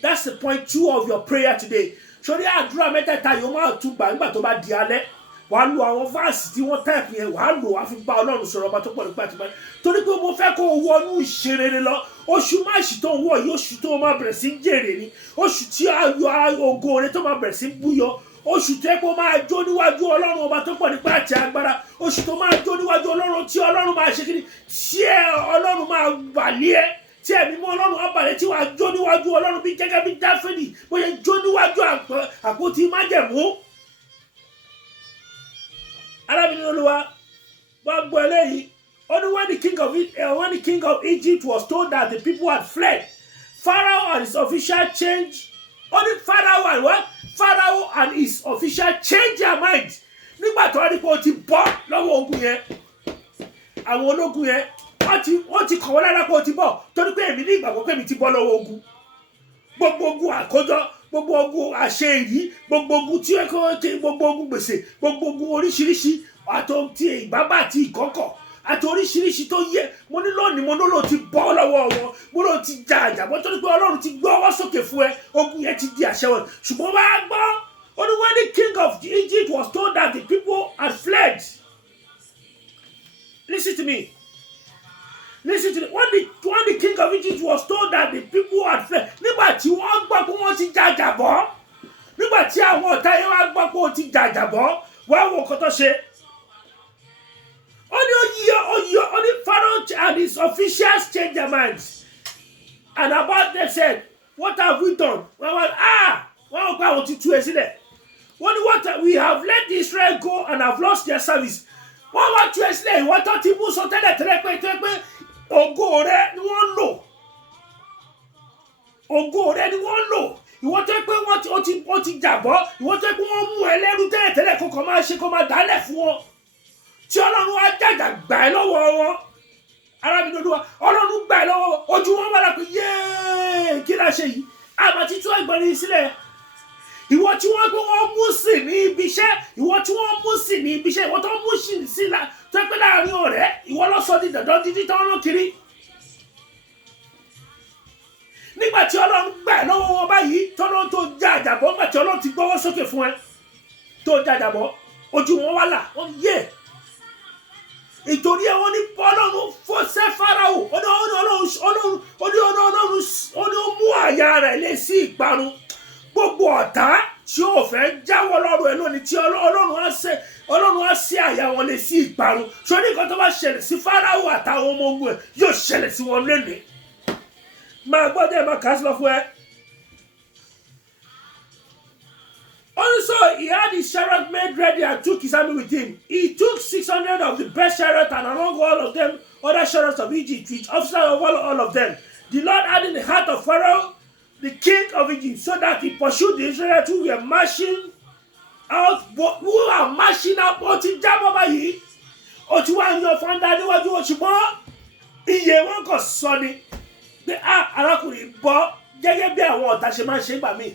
that's the point 2 of your prayer today. Sórí àdúrà mẹ́tẹ̀ẹ̀ta yóò máa tún gbà nígbà tó bá di alẹ́ wàá lo àwọn fáàsì tí wọ́n táìpù yẹn wàá lò wá fi bá Ọlọ́run sọ̀rọ̀ ọba tó pọ̀ nípa tìpá torí pé mo fẹ́ kó o wọnú ìṣerere lọ oṣù máàṣì tó ń wọ̀ yìí oṣù tó máa bẹ̀rẹ̀ sí jèrè ni oṣù tí ayọ̀ ògo rẹ tó máa bẹ̀rẹ̀ sí búyọ oṣù tó yẹ kó máa jó níwájú Ọlọ́run ọba tó pọ̀ nípa àti agbára oṣù tó máa jó níwájú Ọlọ́run tí Ọlọ́run máa ṣe kíni tí Ọlọ́run máa wàlẹ́ ẹ tí ẹ̀mí mọ́ Ọlọ́run abalẹ̀ tí wàá jó níwájú Ọlọ́run bí gẹ́gẹ́ bí Dáfídì bóyá jó níwájú àpótí májẹ̀mú. arábìnrin Olúwa wá gbọ́ eléyìí ó ní when the king of Egypt was told that the people had fled Pharaoh and his official change ó ní Pharaoh and his official change their mind nígbà tó wá ní pé ó ti bọ́ lọ́wọ́ ogun yẹn àwọn ológun yẹn wọ́n ti kọ̀wọ́ lára pé ó ti bọ̀ torí pé èmi ní ìgbàgbọ́ pé èmi ti bọ́ lọ́wọ́ ogun gbogbo ogun àkójọ gbogbo ogun àṣeyìí gbogbo ogun tí ó kọ́ gbogbo ogun gbèsè gbogbo ogun oríṣiríṣi àti ti ìbábà àti ìkọ́kọ̀ àti oríṣiríṣi tó yẹ mo ní lónìí mo ló ti bọ́ lọ́wọ́ wọn mo ló ti ja àjàbọ́ torí pé Ọlọ́run ti gbọ́ ọwọ́ sókè fún ẹ ogun yẹn ti di àṣẹ wọn ṣùgbọ́n wá gbọ́ ó ní when the king of Egypt was told that the people had fled listen to me. Listen to me. When the king of Egypt was told that the people had fled, nígbà tí wọ́n gbọ́ pé wọ́n ti jàjàbọ́, nígbà tí àwọn ọ̀tá yẹn wá gbọ́ pé wọ́n ti jàjàbọ́, wọ́n wò kó tó ṣe. Only Pharaoh and his officials changed their minds. And about them said, what have we done? Wọ́n wọ́n pa àwọn ti tú ẹ sílẹ̀. Wọ́n ní we have let Israel go and have lost their service. Wọ́n wá tú ẹ sílẹ̀ ìwọ́n tó ti mú sọ tẹ́lẹ̀ pé ògo rẹ ni wọ́n lò ògo rẹ ni wọ́n lò ìwọ́n tó pé wọ́n ti jàbọ́ ìwọ́n tó pé wọ́n mú ẹlẹ́rú tẹ́lẹ̀ kó kàn máa ṣe kó máa dálẹ̀ fún wọn tí Ọlọ́run á jàjà gbà ẹ́ lọ́wọ́ wọn arábìnrin Olúwa Ọlọ́run gbà ẹ́ lọ́wọ́ ojú wọn wà lápẹ́ yéé kí la ṣe yìí àmà títú ẹgbẹ̀rin sílẹ̀ ìwọ tí wọ́n gbé wọn mú sí ní ibi iṣẹ́ ìwọ tí wọ́n mú sí ní ibi iṣẹ́ ìwọ tó mú sí la tó pé láàrin ọ̀rẹ́ ìwọ lọ́sọ̀ di dandan dídí tó ń rán kiri nígbà tí Ọlọ́run gbà ẹ́ lọ́wọ́ wọn báyìí tọ́lọ́run tó já àjàbọ́ nígbà tí Ọlọ́run ti gbọ́wọ́ sókè fún ẹ tó já àjàbọ́ ojú wọn wà là wọ́n yé ìtorí ẹ wọ́n ní Ọlọ́run fọ́sẹ́ Fáráò ó ní mú àyà rẹ̀ lé sí ìparun gbogbo ọ̀tá tí ó fẹ́ jáwọ́ lọ́rùn ẹ lónìí tí Ọlọ́run á sí àyà wọn lé sí ìparun sórí nǹkan tó bá ṣẹlẹ̀ sí Fáráò àtàwọn ọmọ ogun ẹ̀ yóò ṣẹlẹ̀ sí wọn lónìí máa gbọ́dọ̀ ẹ̀ máa kà á sí lọ fún ẹ. Also, he had his chariot made ready and took his army with him. He took 600 of the best chariots and among all of them other chariots of Egypt, with officers of all of them. The Lord had in the heart of Pharaoh, the king of Egypt, so that he pursued the Israelites who were marching out, ó ti jábọ́ báyìí, ó ti wá yan fọ́ndà níwájú ṣùgbọ́n iye wọn kò sọ ni pé arákùnrin bọ́ gẹ́gẹ́ bí àwọn ọ̀tá ṣe máa ń ṣe gbà míì.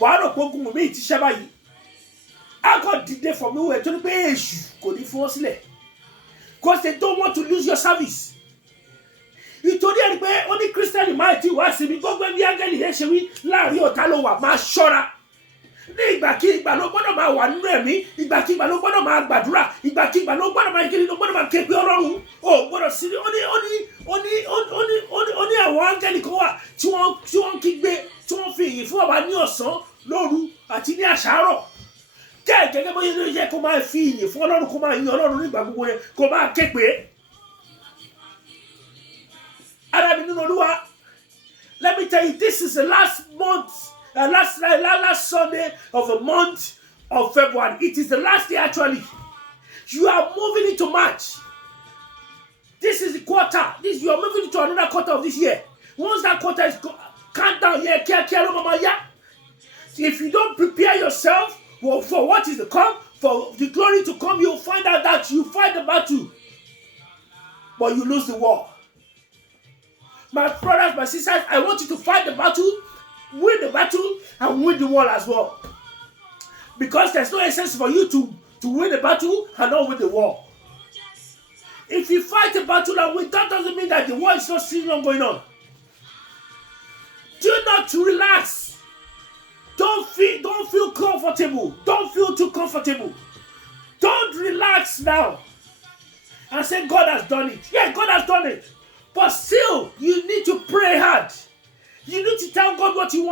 Wàá rò pé ogun mi ti ṣẹ́ báyìí I got dìde from nowhere torí pé èṣù kò ní fún wọn sílẹ̀. Because they don't want to lose your service. Ìtòrí ẹni pé ó ní Christian máa ti wá síbi gbogbo bí áńgẹ́lì yẹn ṣe wí láàrin ọ̀tá ló wà máa ṣọ́ra. Ní ìgbàkígbà ló gbọ́dọ̀ máa wà nínú ẹ̀mí, ìgbàkígbà ló gbọ́dọ̀ máa gbàdúrà, ìgbàkígbà ló gbọ́dọ̀ máa kiri, ló gbọ́dọ̀ máa ké pe Ọlọ́run. O gbọ́dọ̀ sí ní ó ní àwọn áńgẹ́lì kan wà tí wọ́n kígbe, tí wọ́n fi ìyìn fún Baba ní ọ̀sán, lóru àti ní àṣàárọ̀. Jẹ́ gẹ́gẹ́ bó yẹ kó máa fi ìyìn fún Ọlọ́run, kó máa yin Ọlọ́run nígbà gbogbo yẹn, kó máa ké pe. Ara mi nínú Olúwa, let me tell you, this is the last month, last Sunday of the month of February. It is the last day actually. You are moving into March. This is the quarter. You are moving into another quarter of this year. Once that quarter is count down here, if you don't prepare yourself for what is to come, for the glory to come, you'll find out that you fight the battle, but you lose the war. My brothers, my sisters, I want you to fight the battle, win the battle, and win the war as well. Because there's no essence for you to win the battle and not win the war. If you fight the battle and win, that doesn't mean that the war is not still going on. Do not relax. Don't feel comfortable. Don't feel too comfortable. Don't relax now and say God has done it. Yeah, God has done it. But still, you need to pray hard. You need to tell God what you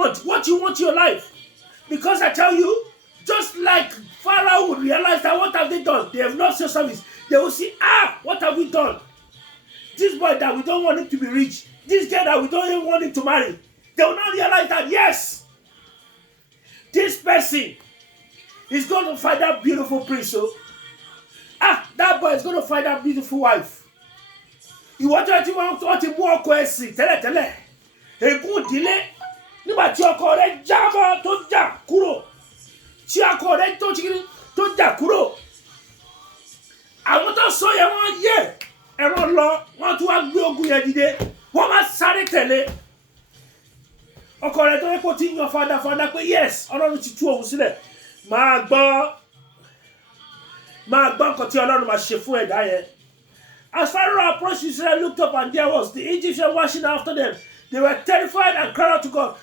want in your life. Because I tell you, just like Pharaoh would realize that what have they done? They have lost your service. They will see, what have we done? This boy that we don't want him to be rich. This girl that we don't even want him to marry. They will not realize that, yes, this person is going to find that beautiful prince. So, that boy is going to find that beautiful wife. Ìwọ́jọ́ tí wọ́n ti mú ọkọ ẹ̀sìn tẹ́lẹ̀tẹ́lẹ̀ ègún ìdílé nígbà tí ọkọ rẹ̀ jábọ́ tó jà kúrò tí ọkọ rẹ̀ tó jà kúrò àwọn tó sọ yẹn wọ́n yẹ ẹ̀rọ lọ wọ́n tún wá gbé ogun yẹn dìde wọ́n máa sáré tẹ̀lé ọkọ rẹ̀ tó yẹ kó ti yan fada pé yes Ọlọ́run ti tú òun sílẹ̀ máa gbọ́ nǹkan tí Ọlọ́run máa ṣe fún ẹ̀dá yẹn. As Pharaoh approached Israel, looked up, and there was the Egyptian watching after them. They were terrified and cried out to God.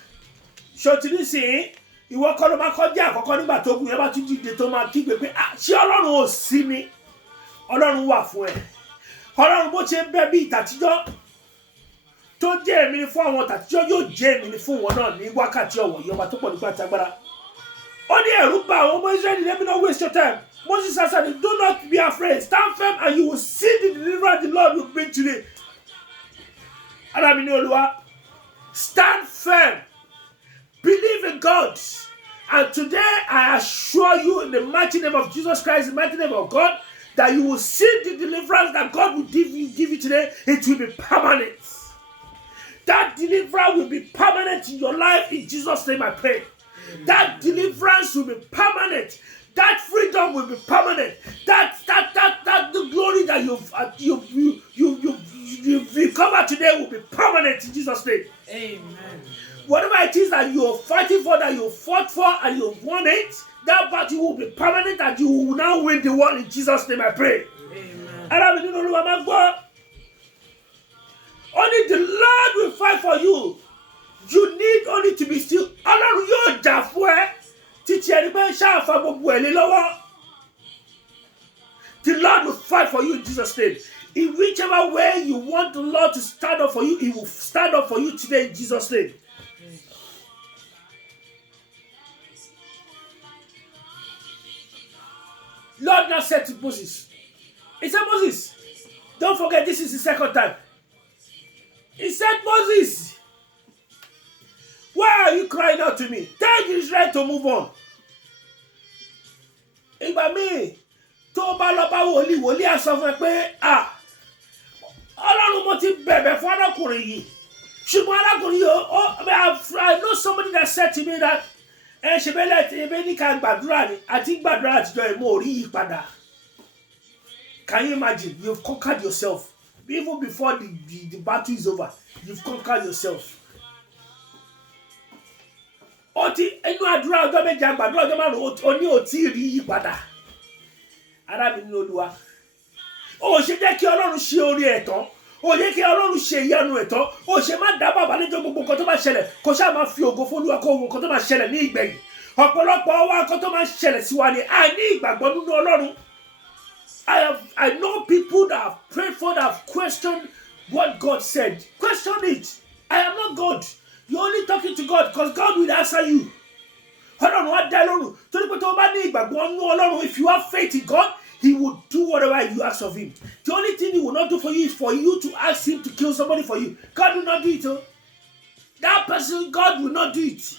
Ṣòtìrí sí ìwọ kọ́ ló máa kọjá àkọ́kọ́ nígbà tó gùn yẹn bá tún dìde tó máa kígbe pé ṣé Ọlọ́run ò sí ni? Ọlọ́run wà fún ẹ. Ọlọ́run bó ṣe ń bẹ bí ìtàtijọ́ tó jẹ́ èmi ni fún àwọn ìtàtijọ́ yóò jẹ́ èmi ni fún wọn náà ní wákàtí ọ̀wọ̀ yìí ọba tó pọ̀ nípa àti agbára. Ó ní ẹ̀rù bà àwọn ọmọ Israẹli, let me not waste your time. Moses answered, do not be afraid. Stand firm and you will see the deliverance the Lord will bring today. Stand firm. Believe in God. And today I assure you in the mighty name of Jesus Christ, the mighty name of God, that you will see the deliverance that God will give you today. It will be permanent. That deliverance will be permanent in your life. In Jesus' name I pray. That deliverance will be permanent. That freedom will be permanent. That the glory that you've recovered today will be permanent in Jesus' name. Amen. Whatever it is that you're fighting for, that you fought for, and you've won it, that battle will be permanent, and you will now win the war in Jesus' name. I pray. Amen. Only the Lord will fight for you. You need only to be still. Ọlọ́run yóò jà fún ẹ. Títí ẹni bẹ́ẹ̀ ṣáàfà gbogbo ẹ̀ lé lọ́wọ́. The Lord will fight for you in Jesus' name. In whichever way you want the Lord to stand up for you, He will stand up for you today in Jesus' name. Lord now said to Moses, He said, Moses, don't forget this is the second time. He said, Moses, why are you crying out to me? Tell Israel to move on. Ìgbà míì tó bá lọ bá wòlíì á sọ fún ẹ pé Ọlọ́run mo ti bẹ̀bẹ̀ fún arákùnrin yìí. Ṣùgbọ́n arákùnrin yìí, I know somebody that said to me that ṣe bẹ́ẹ̀ ní ká gbàdúrà ni àti gbàdúrà àtijọ́ ẹ̀ mo rí yí padà. Can you imagine? You've conquered yourself. Even before the battle is over, you've conquered yourself. Ó inú àdúrà ọjọ́ méje àgbàdúrà ọjọ́ márùn-ún ó ní ò tí ì rí yípadà. Arábìnrin Olúwa, ó ṣe jẹ́ kí Ọlọ́run ṣe orí ẹ̀ tán, ó yẹ kí Ọlọ́run ṣe ìyanu ẹ̀ tán, ó ṣe má dá bàbá lẹ́jọ́ gbogbo nǹkan tó máa ṣẹlẹ̀, kó ṣáà máa fi ògo fún Olúwa kó wo nǹkan tó máa ṣẹlẹ̀ ní ìgbẹ̀yìn. Ọ̀pọ̀lọpọ̀ wa nǹkan tó máa ṣẹlẹ̀ sí wa ni àìní ìgbàgbọ́ nínú Ọlọ́run. I know people that have prayed for, that have questioned what God said. Question it. I am not God. You're only talking to God because God will answer you. Ọlọ́run á dá lóhùn. Torí pé tó bá ní ìgbàgbọ́ nínú Ọlọ́run, if you have faith in God, He will do whatever you ask of Him. The only thing He will not do for you is for you to ask Him to kill somebody for you. God will not do it. Oh. That person, God will not do it.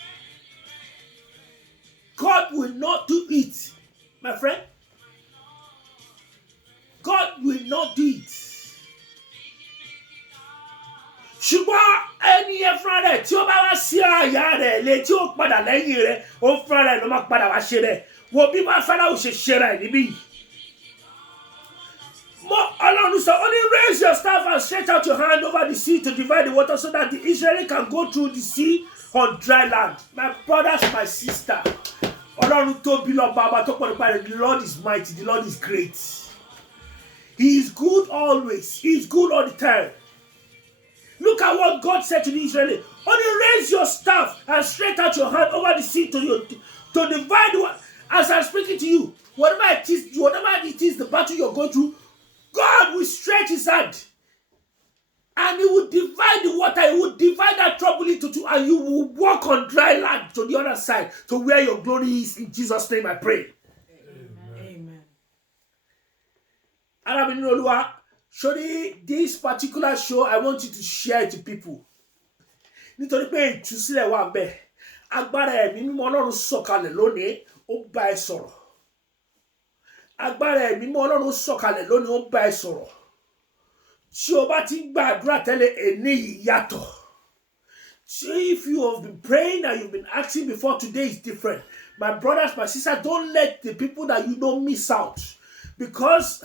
God will not do it, my friend. God will not do it. Ṣùgbọ́n ẹni yẹn fúnra rẹ̀ tí ó bá wá sí àyà rẹ̀ lé tí ó padà lẹ́yìn rẹ̀, ó fúnra rẹ̀ ló máa padà wá ṣe rẹ̀. Wo bí máa Fáráò ṣe ṣe rẹ̀ níbí yìí. Ọlọ́run sọ, only raise your staff and stretch out your hand over the sea to divide the water so that the Israelites can go through the sea on dry land. My brothers, my sister, Ọlọ́run tóbi lọ bàbá tó pọ̀ nípa rẹ̀. The Lord is mighty, the Lord is great. He is good always. He is good all the time. Look at what God said to the Israelites. Only raise your staff and stretch out your hand over the sea to divide the water. As I'm speaking to you, whatever it is, the battle you're going through, God will stretch His hand and He will divide the water. He will divide that trouble into two, and you will walk on dry land to the other side, to where your glory is. In Jesus' name I pray. Amen. Arábìnrin Olúwa, surely this particular show, I want you to share it to people. Nítorí pé ìtúsílẹ̀ wà ńbẹ̀. Agbára ẹ̀mí mímọ́ Ọlọ́run sọ̀kalẹ̀ lónìí, ó bá ẹ sọ̀rọ̀. Agbára ẹ̀mí mímọ́ Ọlọ́run sọ̀kalẹ̀ lónìí, ó bá ẹ sọ̀rọ̀. Tí o bá ti ń gbàdúrà tẹ́lẹ̀, èní yìí yàtọ̀. So if you have been praying and you've been asking before, today is different. My brothers, my sisters, don't let the people that you know miss out. Because,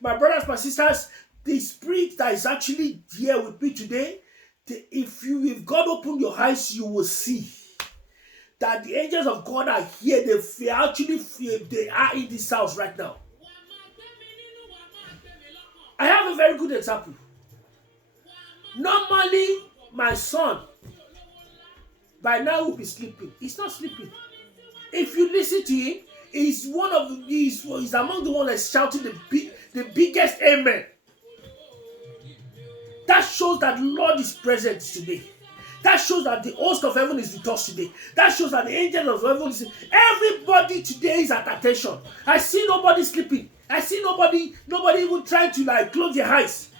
my brothers, my sisters, the spirit that is actually here with me today, if God opened your eyes, you will see that the angels of God are here. They are in this house right now. I have a very good example. Normally, my son, by now, will be sleeping. He's not sleeping. If you listen to him, he's among the ones that's shouting the biggest amen. That shows that the Lord is present today. That shows that the host of heaven is with us today. That shows that the angel of heaven is. Everybody today is at attention. I see nobody sleeping. I see nobody even trying to close their eyes.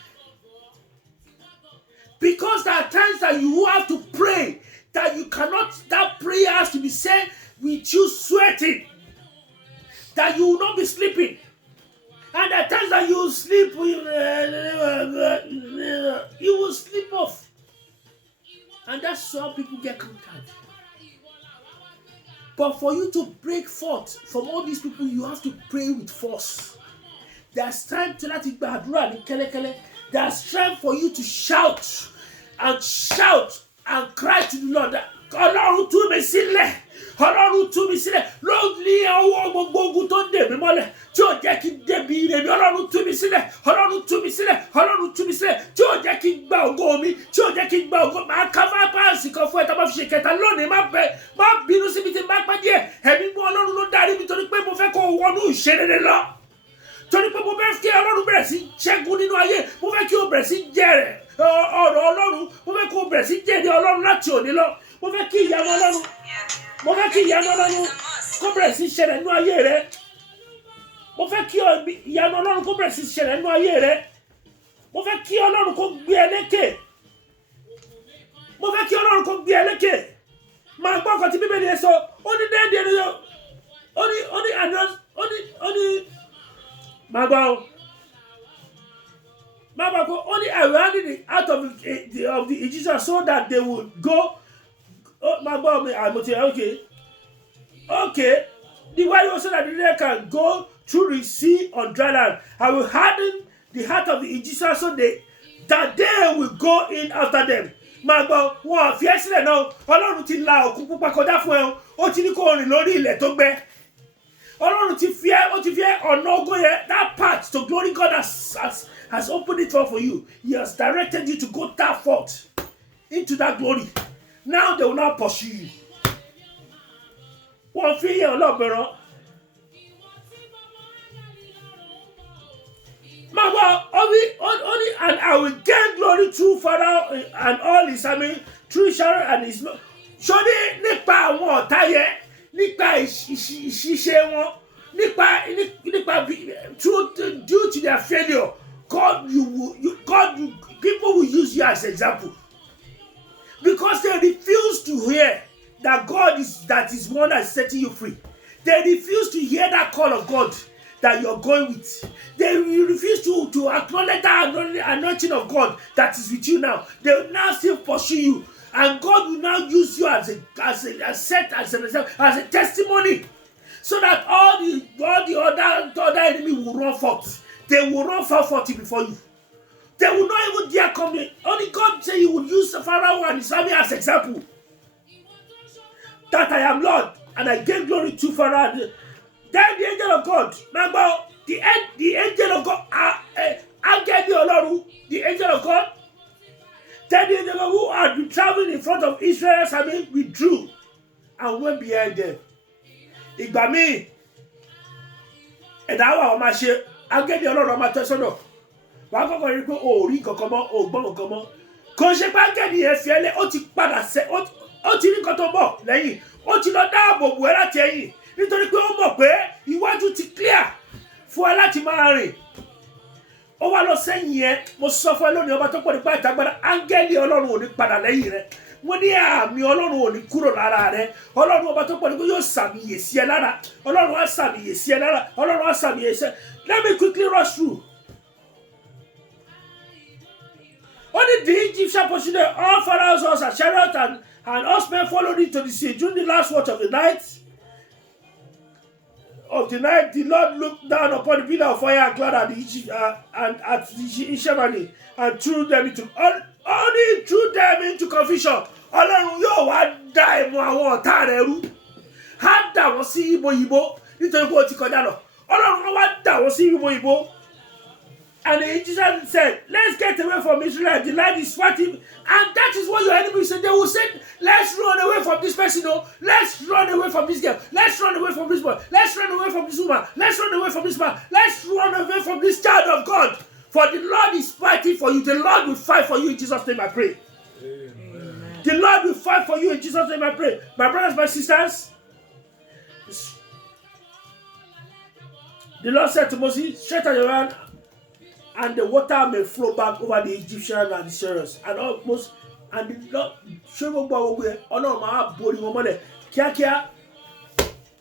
Because there are times that you have to pray that you cannot. That prayer has to be said with you sweating. That you will not be sleeping. And at times that you will sleep, you will sleep off. And that's how people get conquered. But for you to break forth from all these people, you have to pray with force. There's time to let it be adura. There's time for you to shout and cry to the Lord that Ọlọ́run tú mi sílẹ̀. Ọlọ́run tú mi sílẹ̀. Lord lé ọwọ́ gbogbo ogun tó dè mí mọ́lẹ̀ tí ó jẹ́ kí n débi ire mi. Ọlọ́run tú mi sílẹ̀. Ọlọ́run tú mi sílẹ̀. Ọlọ́run tú mi sílẹ̀. Tí ó jẹ́ kí n gba ògo mi. Tí ó jẹ́ kí n gba ògo. Màá ká fápáàsì kan fún ẹ tá bá fi ṣe kẹta lónìí. Má bínú síbi tí n bá pẹ́ díẹ̀. Ẹ̀mí mú Ọlọ́run ló darí mi torí pé mo fẹ́ kó wọnú ìṣerere lọ. Torí pé mo fẹ́ kí Ọlọ́run bẹ̀rẹ̀ sí ṣẹ́gun nínú ayé. Mo fẹ́ kí o bẹ̀rẹ̀ sí jẹ́rẹ̀ ọ̀rọ̀ Ọlọ́run. Mo fẹ́ kí o bẹ̀rẹ̀ sí jẹ́rẹ̀ Ọlọ́run láti òní lọ. Mo fẹ́ kí ìyanu Ọlọ́run kó bẹ̀rẹ̀ sí ṣẹlẹ̀ nínú ayé rẹ. Mo fẹ́ kí ìyanu Ọlọ́run kó bẹ̀rẹ̀ sí ṣẹlẹ̀ nínú ayé rẹ. Mo fẹ́ kí Ọlọ́run kó gbé ẹ lékè. Mo fẹ́ kí Ọlọ́run kó gbé ẹ lékè. Máa gbọ́ ọkọ̀ tí Bíbélì yẹn sọ. Ó ní déédéé ni yóò. Ó ní máa gbọ́ kó. Ó ní I will hand it out of the Egyptians so that they will go. Oh, my God, okay. The white also that they can go through the sea on dry land. I will harden the heart of the Egyptians so that they will go in after them. máa gbọ́ wọn ò fi ẹ́ sílẹ̀ náà ọlọ́run ti la òkun pupa kọjá fún ẹ ó ti ní kó rìn lórí ilẹ̀ tó gbẹ ọlọ́run ti fi ẹ́ ọ̀nà ogun yẹn that path to glory God has opened it up for you. He has directed you to go that forth into that glory. Now they will not pursue you. Wọ́n fi yẹ ọlọ́bẹ̀rán. Only and I will gain glory through Father and all his army through Sharon and his Lord. Ṣọ́ni nípa àwọn ọ̀tá yẹn nípa ìṣiṣẹ́ wọn nípa due to their failure people will use you as an example because they refuse to hear that God is one that is setting you free. They refuse to hear that call of God that you're going with. They refuse to acknowledge that anointing of God that is with you now. They will now still pursue you, and God will now use you as a testimony, so that all the other enemy will run forth. They will run forth before you. They will not even dare come in. Only God said He will use Pharaoh and his army as example. That I am Lord, and I gave glory to Pharaoh. Then the angel of God, remember, the angel of God, the angel of God, then the angel of God who had been traveling in front of Israel's army withdrew and went behind them. Ìgbà míì, ẹ̀dá wa máa ṣe áńgẹ́lì Ọlọ́run máa tẹ́ sọ́nà. Wàá kọ́kọ́ rí pé o ò rí nǹkan mọ́, o ò gbọ́ nǹkan mọ́. Kò ṣe pé áńgẹ́lì yẹn fi ẹlẹ́, ó ti padà sẹ́, ó ti rí nǹkan tó bọ̀ lẹ́yìn, ó ti lọ dáàbò bò ẹ́ láti ẹ̀yìn. Nítorí pé ó mọ̀ pé iwájú ti clear fún ẹ láti máa rìn. Ó wá lọ sẹ́yìn ẹ, mo sọ fún ẹ lónìí ọba tó pọ̀ nípa ìtagbára, áńgẹ́lì Ọlọ́run ò ní padà lẹ́yìn rẹ. Wọ́n ní àmì Ọlọ́run ò ní kúrò lára rẹ. Ọlọ́run ọba tó pọ̀ nípa yóò sàmìyè sí ẹ lára. Ọlọ́run á sàmìyè sí ẹ lára. Ọlọ́run á sàmìyè sí ẹ. Let me quickly rush through. Only the Egyptian pursued all Pharaoh's horses and chariots and horsemen followed into the sea. During the last watch of the night, the Lord looked down upon the pillar of fire and cloud at the Ishmael and threw them into confusion. Ọlọ́run yóò wá dá ẹ̀mú àwọn ọ̀tá rẹ̀ rú. Á dà wọ́n sí ibo nítorí pé ó ti kọjá lọ. Ọlọ́run wá dà wọ́n sí ibo. And the Egyptians said, let's get away from Israel. The land is fighting. And that is what your enemies said. They will say, let's run away from this person. No? Let's run away from this girl. Let's run away from this boy. Let's run away from this woman. Let's run away from this man. Let's run away from this child of God. For the Lord is fighting for you. The Lord will fight for you in Jesus' name, I pray. Amen. The Lord will fight for you in Jesus' name, I pray. My brothers, my sisters, the Lord said to Moses, stretch out your hand, and the water may flow back over the Egyptians and the Syrians. And the Lord show me what we Ọlọ́run máa borí wọn mọ́lẹ̀ kíákíá.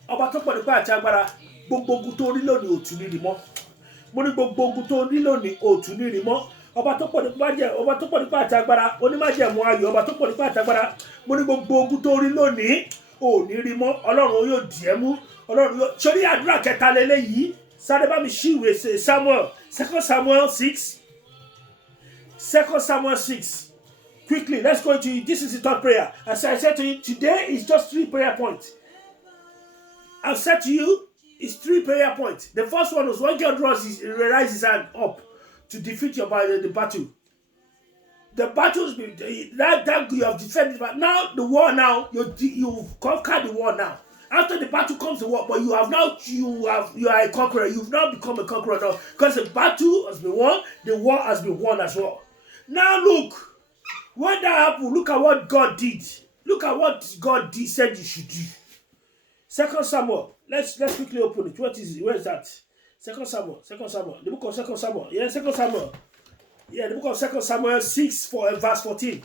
Ọba tó pọ̀ nípa àti agbára, gbogbo ogun tó rí lónìí ò tún ní rí mọ́. Mo ní gbogbo ogun tó rí lónìí ò tún ní rí mọ́. Ọba tó pọ̀ nípa àti agbára, onímájẹ̀mú ayọ̀, ọba tó pọ̀ nípa àti agbára. Mo ní gbogbo ogun tó rí lónìí ò ní rí mọ́. Ọlọ́run yóò dì ẹ́ mú. Ọlọ́run yóò sórí àdúrà kẹta lélẹ́yìí. Sáré bá mi ṣí ìwé Samuel, 2 Samuel 6. 2 Samuel 6. Quickly, let's go into it. This is the third prayer. As I said to you, today is just 3 prayer points. I've said to you, it's 3 prayer points. The first one was when God raises his hand up to defeat the battle. The battles that you have defended, but now the war now, you've conquered the war now. After the battle comes the war, but you are a conqueror. You've now become a conqueror now. Because the battle has been won, the war has been won as well. Now look, when that happened, look at what God did. Look at what God said you should do. 2 Samuel. Let's quickly open it. What is it? Where is that? 2 Samuel. The book of 2 Samuel. Yeah, 2 Samuel. Yeah, the book of 2 Samuel 6 verse 14.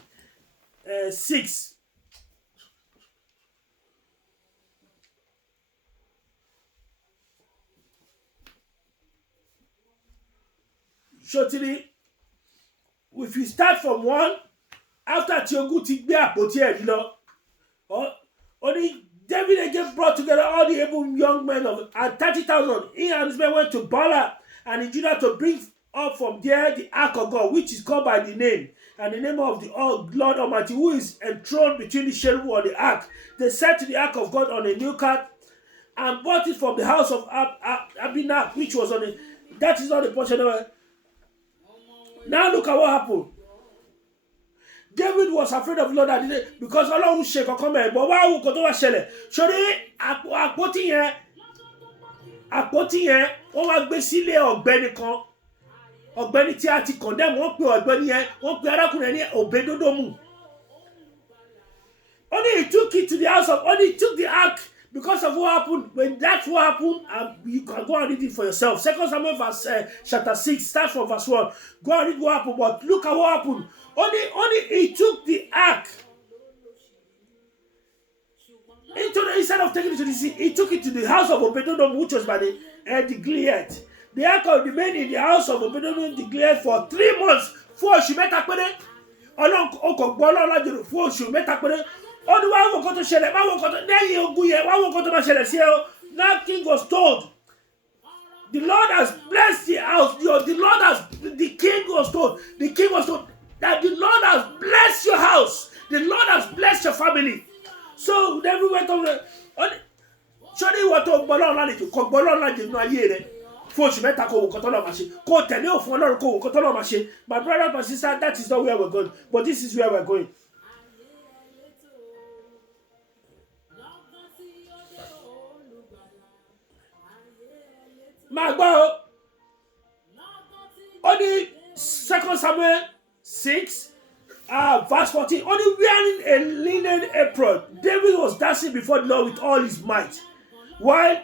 6. Shortly, if you start from 1, after Tiogu ti gbé àpótí ẹ̀rí lọ, only David again brought together all the able young men and 30,000. He and his men went to Bala and in Judah to bring up from there the ark of God, which is called by the name, and the name of the Lord Almighty, who is enthroned between the cherubim on the ark. They set the ark of God on a new cart and bought it from the house of Abinah, which was on the. That is not the portion of it. Now look at what happened. David was afraid of the Lord that day because Ọlọ́run ṣe kankan mẹ́rin, but wá wò kó tó wá ṣẹlẹ̀. Sórí àpótí yẹn wọ́n wá gbé sílé ọ̀gbẹ́ni kan. Ọ̀gbẹ́ni tí a ti condemn, wọ́n pe ọ̀gbẹ́ni yẹn, wọ́n pe arákùnrin ní Òbédódómù. Only he took it to the house of, only he took the ark because of what happened. When that's what happened, you can go and read it for yourself. 2 Samuel chapter 6, start from verse 1. Go and read what happened, but look at what happened. Only he took the ark. Instead of taking it to the sea, he took it to the house of Obed-Edom, which was by the Gilead. The ark remained in the house of Obed-Edom the Gilead for 3 months. Fún oṣù mẹ́ta péré. Ọlọ́run kò gbọ́ Ọlọ́run lájọ̀rò fún oṣù mẹ́ta péré. Ó ní wá wo nǹkan tó ṣẹlẹ̀, wá wo nǹkan tó lẹ́yìn ogun yẹn, wá wo nǹkan tó máa ṣẹlẹ̀ sí ẹ o. Now king was told, the Lord has blessed the house. The king was told that the Lord has blessed your house. The Lord has blessed your family. So David went over. Ṣọ́ni ìwọ tó gbọ́ Ọlọ́run lálejò, kò gbọ́ Ọlọ́run lálejò nínú ayé rẹ̀. Fún oṣù mẹ́ta kò wò nǹkan t'Ọlọ́run máa ṣe. Kò tẹ̀lé òfin Ọlọ́run, kò wò nǹkan t'Ọlọ́run máa ṣe. My brother, my sister, that is not where we're going. But this is where we're going. Máa gbọ́ o. Only 2 Samuel 6, verse 14. Only wearing a linen apron, David was dancing before the Lord with all his might. While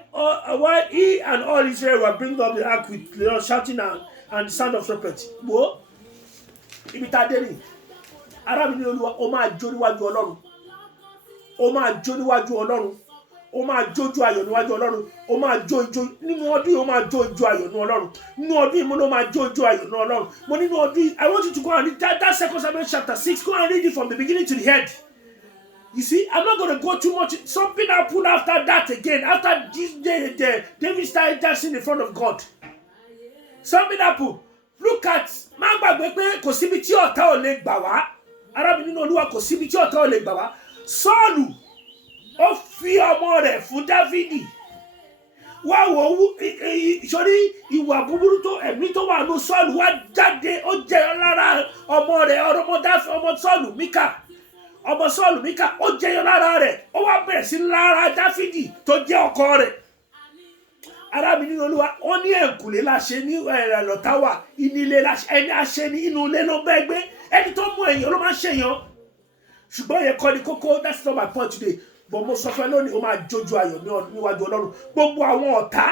he and all Israel were bringing up the ark with the Lord shouting and the sound of trumpet. Wo, ibi tá dé ni. Arábìnrin Olúwa, ó máa jó níwájú Ọlọ́run. Ó máa jó níwájú Ọlọ́run. Ó máa jójú ayọ̀ níwájú Ọlọ́run. Ó máa jó ijó nínú ọdún yìí, ó máa jó ijó ayọ̀ níwájú Ọlọ́run. Nínú ọdún yìí mo ló máa jó ijó ayọ̀ níwájú Ọlọ́run. Mo nínú ọdún yìí, I want you to go and read that 2 Samuel chapter 6. Go and read it from the beginning to the end. You see, I'm not going to go too much. Something happened after that again. After this, David started dancing in front of God. Something happened. Look at, má gbàgbé pé kò síbi tí ọ̀tá ò lè gbà wá. Arábìnrin Olúwa, kò síbi tí ọ̀tá ò lè gbà wá. Sọ́ọ̀lù, ó fi ọmọ rẹ̀ fún Dáfídì. Wá wò sórí ìwà búburú tó ẹ̀mí tó wà nínú Sọ́ọ̀lù wá jáde, ó jẹ lára ọmọ rẹ̀, ọmọ Sọ́ọ̀lù Míkà. Ọmọ Sọ́ọ̀lù Míkà, ó jẹyọ lára rẹ̀, ó wá bẹ̀rẹ̀ sí lára Dáfídì tó jẹ́ ọkọ rẹ̀. Arábìnrin Olúwa, ó ní ẹ̀kùlé láṣẹ ní lọ́tà wà, ìnílé láṣẹ, ẹni àṣẹ ní inú ilé ló bẹ́ gbé, ẹni tó mú èèyàn ló máa ń ṣèyàn. Ṣùgbọ́n yẹn kọ́ ni kókó, that's not my point today. But mo sọ fẹ́ lónìí, ó máa jójú ayọ̀ níwájú Ọlọ́run. Gbogbo àwọn ọ̀tá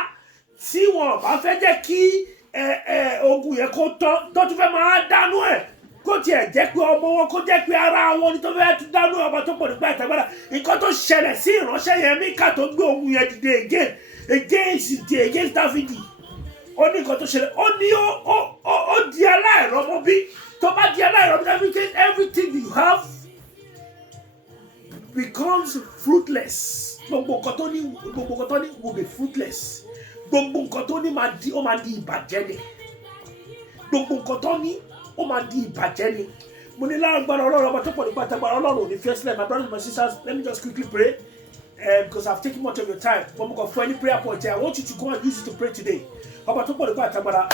tí wọn bá fẹ́ jẹ́ kí ogun yẹn kó tán, tó tún fẹ́ máa dánú ẹ̀. Kó tiẹ̀ jẹ́ pé ọmọ wọn, kó jẹ́ pé ara wọn ní tó fẹ́ tún dánú ọba tó pọ̀ nípa ìtàgbára. Nǹkan tó ṣẹlẹ̀ sí ìránṣẹ́ yẹn Míkà tó gbé ogun yẹn dìde against Dáfídì. Ó ní nǹkan tó ṣẹlẹ̀, ó ní ó di aláìrọ́mọbí. Tó bá di aláìrọ́mọbí, everything you have becomes fruitless. Gbogbo nǹkan tó ní will be fruitless. Gbogbo nǹkan tó ní ó máa di ìbàjẹ́ ni. Gbogbo nǹkan tó ní ó máa di ìbàjẹ́ ni. Mo ní lágbára Ọlọ́run, ọba tó pọ̀ nípa àtàgbára Ọlọ́run ò ní fi ẹ́ sílẹ̀. My brothers and my sisters, let me just quickly pray because I've taken much of your time. But mo kàn fún any prayer point here. I want you to go and use it to pray today. Ọba tó pọ̀ nípa àtàgbára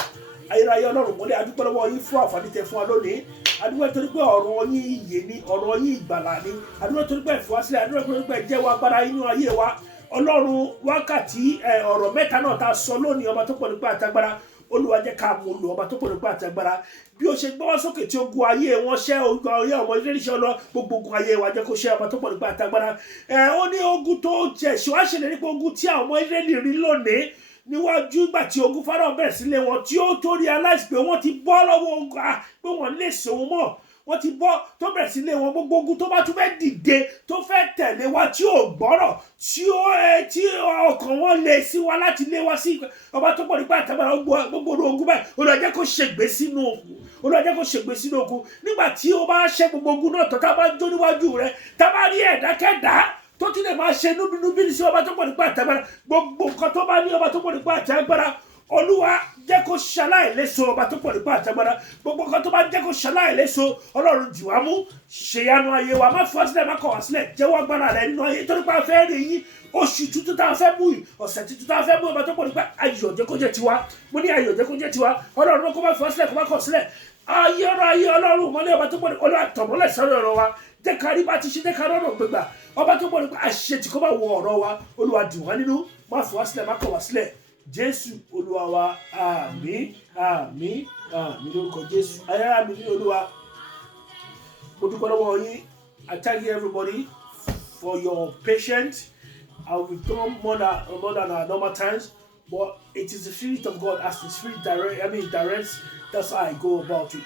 ayérayé Ọlọ́run, mo ní adúpẹ́ lọ́wọ́ yín fún àǹfààní tẹ́ fún wa lónìí. Adúpẹ́ torí pé ọ̀rọ̀ yín ìyè ni, ọ̀rọ̀ yín ìgbàlà ni. Adúpẹ́ torí pé ẹ fi wá sílẹ̀, adúpẹ́ torí pé ẹ jẹ́ wa agbára inú ayé wa. Ọlọ́run, wákàtí ọ̀rọ̀ mẹ́ta náà tá sọ lónìí, ọba tó pọ̀ nípa àtàgbára. Olúwa jẹ́ ká mú lò, ọba tó pọ̀ nípa àtàgbára. Bí ó ṣe gbọ́wọ́ sókè tí ogun ayé wọn ṣẹ́, ogun ayé ọmọ Ísírẹ́lì ṣẹ́ lọ, gbogbo ogun ayé wa jẹ́ kó ṣẹ́, ọba tó pọ̀ nípa àtàgbára. Ó ní ogun tó jẹ́ ṣíwáṣẹ́ nípa ogun tí àwọn ọmọ Ísírẹ́lì rí lónìí níwájú ìgbà tí ogun Fáráò bẹ̀rẹ̀ sílé wọn, tí ó tó realize pé wọ́n ti bọ́ lọ́wọ́ ogun, pé wọ́n lè sòun mọ́. Wọ́n ti bọ́ tó bẹ̀rẹ̀ sílé wọn, gbogbo ogun tó bá tún fẹ́ dìde, tó fẹ́ tẹ̀lé wa, tí ò gbọ́rọ̀, tí ọkàn wọn lè sí wa láti lé wa sí ọba tó pọ̀ nípa àtàgbára. Gbogbo ogun báyìí, Olúwa jẹ́ kó ṣègbé sínú ogun. Olúwa jẹ́ kó ṣègbé sínú ogun. Nígbà tí ó bá ṣẹ́ gbogbo ogun náà tó tá bá jó níwájú rẹ̀, tá bá rí ẹ̀dákẹ́dá tó tún lè máa ṣe núbínúbí sí ọba tó pọ̀ nípa àtàgbára. Gbogbo nǹkan tó bá ní ọba tó pọ̀ nípa àtàgbára, Olúwa jẹ́ kó ṣaláìléso ọba tó pọ̀ nípa àtàgbára gbogbo kan tó bá jẹ́ kó ṣaláìléso Ọlọ́run dì wá mú ṣèyanu ayé wa má fọ́ sílẹ̀ má kọ̀ wá sílẹ̀ jẹ́wọ́ agbára rẹ̀ nínú ayé torí pé a fẹ́ rí yín oṣù tuntun tá a fẹ́ mú yìí ọ̀sẹ̀ tuntun tá a fẹ́ mú ọba tó pọ̀ nípa ayọ̀ jẹ́ kó jẹ́ tiwa mo ní ayọ̀ jẹ́ kó jẹ́ tiwa Ọlọ́run kó má fọ́ sílẹ̀ kó má kọ̀ sílẹ̀ ayé Ọlọ́run mọ́lẹ́ ọba tó pọ̀ nípa Olúwa tọ̀mọ́lẹ̀ sọ́rọ̀ ọ̀rọ̀ wa jẹ́ ká rí bá ti ṣe jẹ́ ká rọ́nà gbégbà ọba tó pọ̀ nípa àṣetì kó má wọ ọ̀rọ̀ wa Olúwa dì wá nínú má fọ́ sílẹ̀ má kọ̀ wá sílẹ̀ Jésù Olúwa wa àmín àmín àmín lórúkọ Jésù ayára mi ní Olúwa mo dúpẹ́ lọ́wọ́ yín. I thank you everybody for your patience. I will become more than our normal times, but it is the Spirit of God as the Spirit directs. That's how I go about it.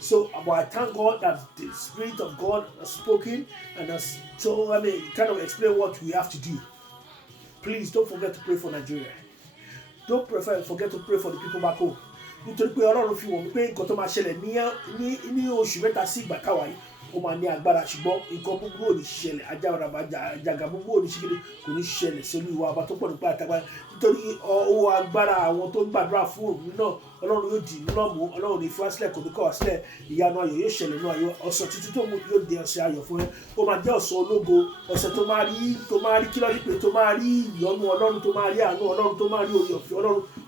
So, but I thank God that the Spirit of God has spoken and has kind of explain what we have to do. Please don't forget to pray for Nigeria. Don't forget to pray for the people back home. Nítorí pé Ọlọ́run fi wọ̀n pé nǹkan tó máa ṣẹlẹ̀ ní oṣù mẹ́ta sí ìgbà káwa yìí ó máa ní agbára ṣùgbọ́n nǹkan búburú ò ní ṣẹlẹ̀ àjàgà búburú ò ní ṣẹlẹ̀ kò ní ṣẹlẹ̀ sórí ìwà ọba tó pọ̀ nípa àtàgbà nítorí owó agbára àwọn tó ń gbàdúrà fún òun náà Ọlọ́run yóò dì nínú ọ̀mù Ọlọ́run ní fún àṣìlẹ̀ kò ní kọ̀ wá sílẹ̀ ìyanu ayọ̀ yóò ṣẹlẹ̀ nínú ayọ̀ ọ̀sẹ̀ tuntun tó mú yóò di ọ̀sẹ̀ ayọ̀ fún ẹ ó máa jẹ́ ọ̀sẹ̀ ológo ọ̀sẹ̀ tó máa rí kílọ̀ nípe tó máa rí ìyọ́nú Ọlọ́run tó máa rí àánú Ọlọ́run tó máa rí oore ọ̀fẹ́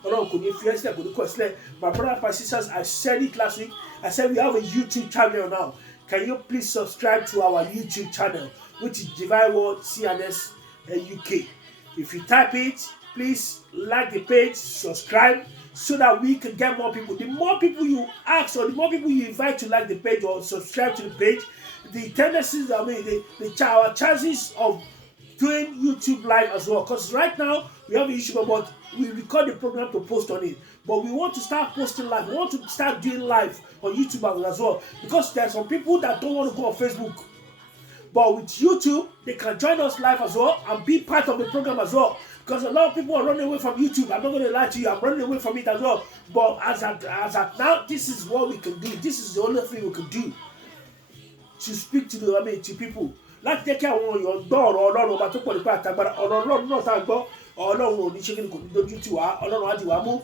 Ọlọ́run kò ní fi ẹ́ sílẹ̀ kò ní kọ̀ sílẹ̀. My brother and sisters, I said it last week. I said we have a YouTube channel now. Can you please subscribe to our YouTube channel, which is Divine Word CNS UK? If you type it, please like the page, subscribe, so that we can get more people. The more people you ask or the more people you invite to like the page or subscribe to the page, the tendencies, our chances of doing YouTube live as well. Because right now we have a YouTube, but we record the program to post on it. But we want to start posting live. We want to start doing live on YouTube as well. Because there are some people that don't want to go on Facebook. But with YouTube, they can join us live as well and be part of the program as well. Because a lot of people are running away from YouTube. I'm not going to lie to you. I'm running away from it as well. But as at now, this is what we can do. This is the only thing we can do to speak to to people. Láti jẹ́ kí àwọn èèyàn gbọ́ ọ̀rọ̀ Ọlọ́run ọba tó pọ̀ nípa àtàgbára ọ̀rọ̀ Ọlọ́run náà tá a gbọ́ Ọlọ́run ò ní ṣe kí ni kò ní dojú tì wá Ọlọ́run á dì wá mú.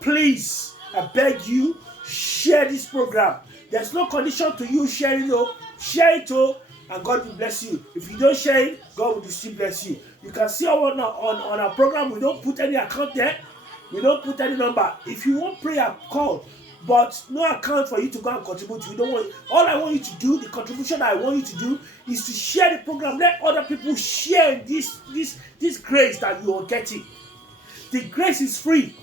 Please, I beg you, share this program. There's no condition to you sharing it. Share it and God will bless you. If you don't share it, God will still bless you. You can see on our program, we don't put any account there. We don't put any number. If you want prayer, call. But no account for you to go and contribute. We don't want. All I want you to do, the contribution I want you to do, is to share the program. Let other people share this grace that you are getting. The grace is free.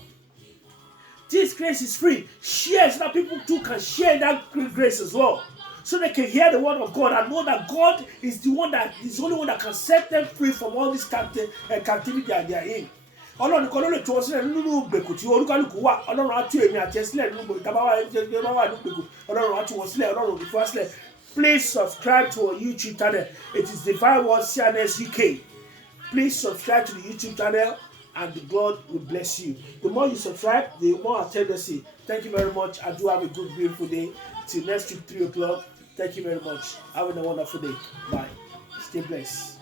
This grace is free. Share so that people too can share that grace as well. So they can hear the word of God and know that God is the only one that can set them free from all this captivity that they are in. Ọlọ́run nìkan ló lè tú wọn sílẹ̀ nínú ìgbèkùn tí olúkálùkù wà. Ọlọ́run á tú èmi àti ẹ sílẹ̀ nínú ìgbèkùn tàbá wà nínú ìgbèkùn. Ọlọ́run á tú wọn sílẹ̀. Ọlọ́run ò ní fún wa sílẹ̀. Please subscribe to our YouTube channel. It is Divine Word CNS UK. Please subscribe to the YouTube channel and the God will bless you. The more you subscribe, the more our tendency. Thank you very much. I do have a good, beautiful day. Till next week, 3 o'clock. Thank you very much. Have a wonderful day. Bye. Stay blessed.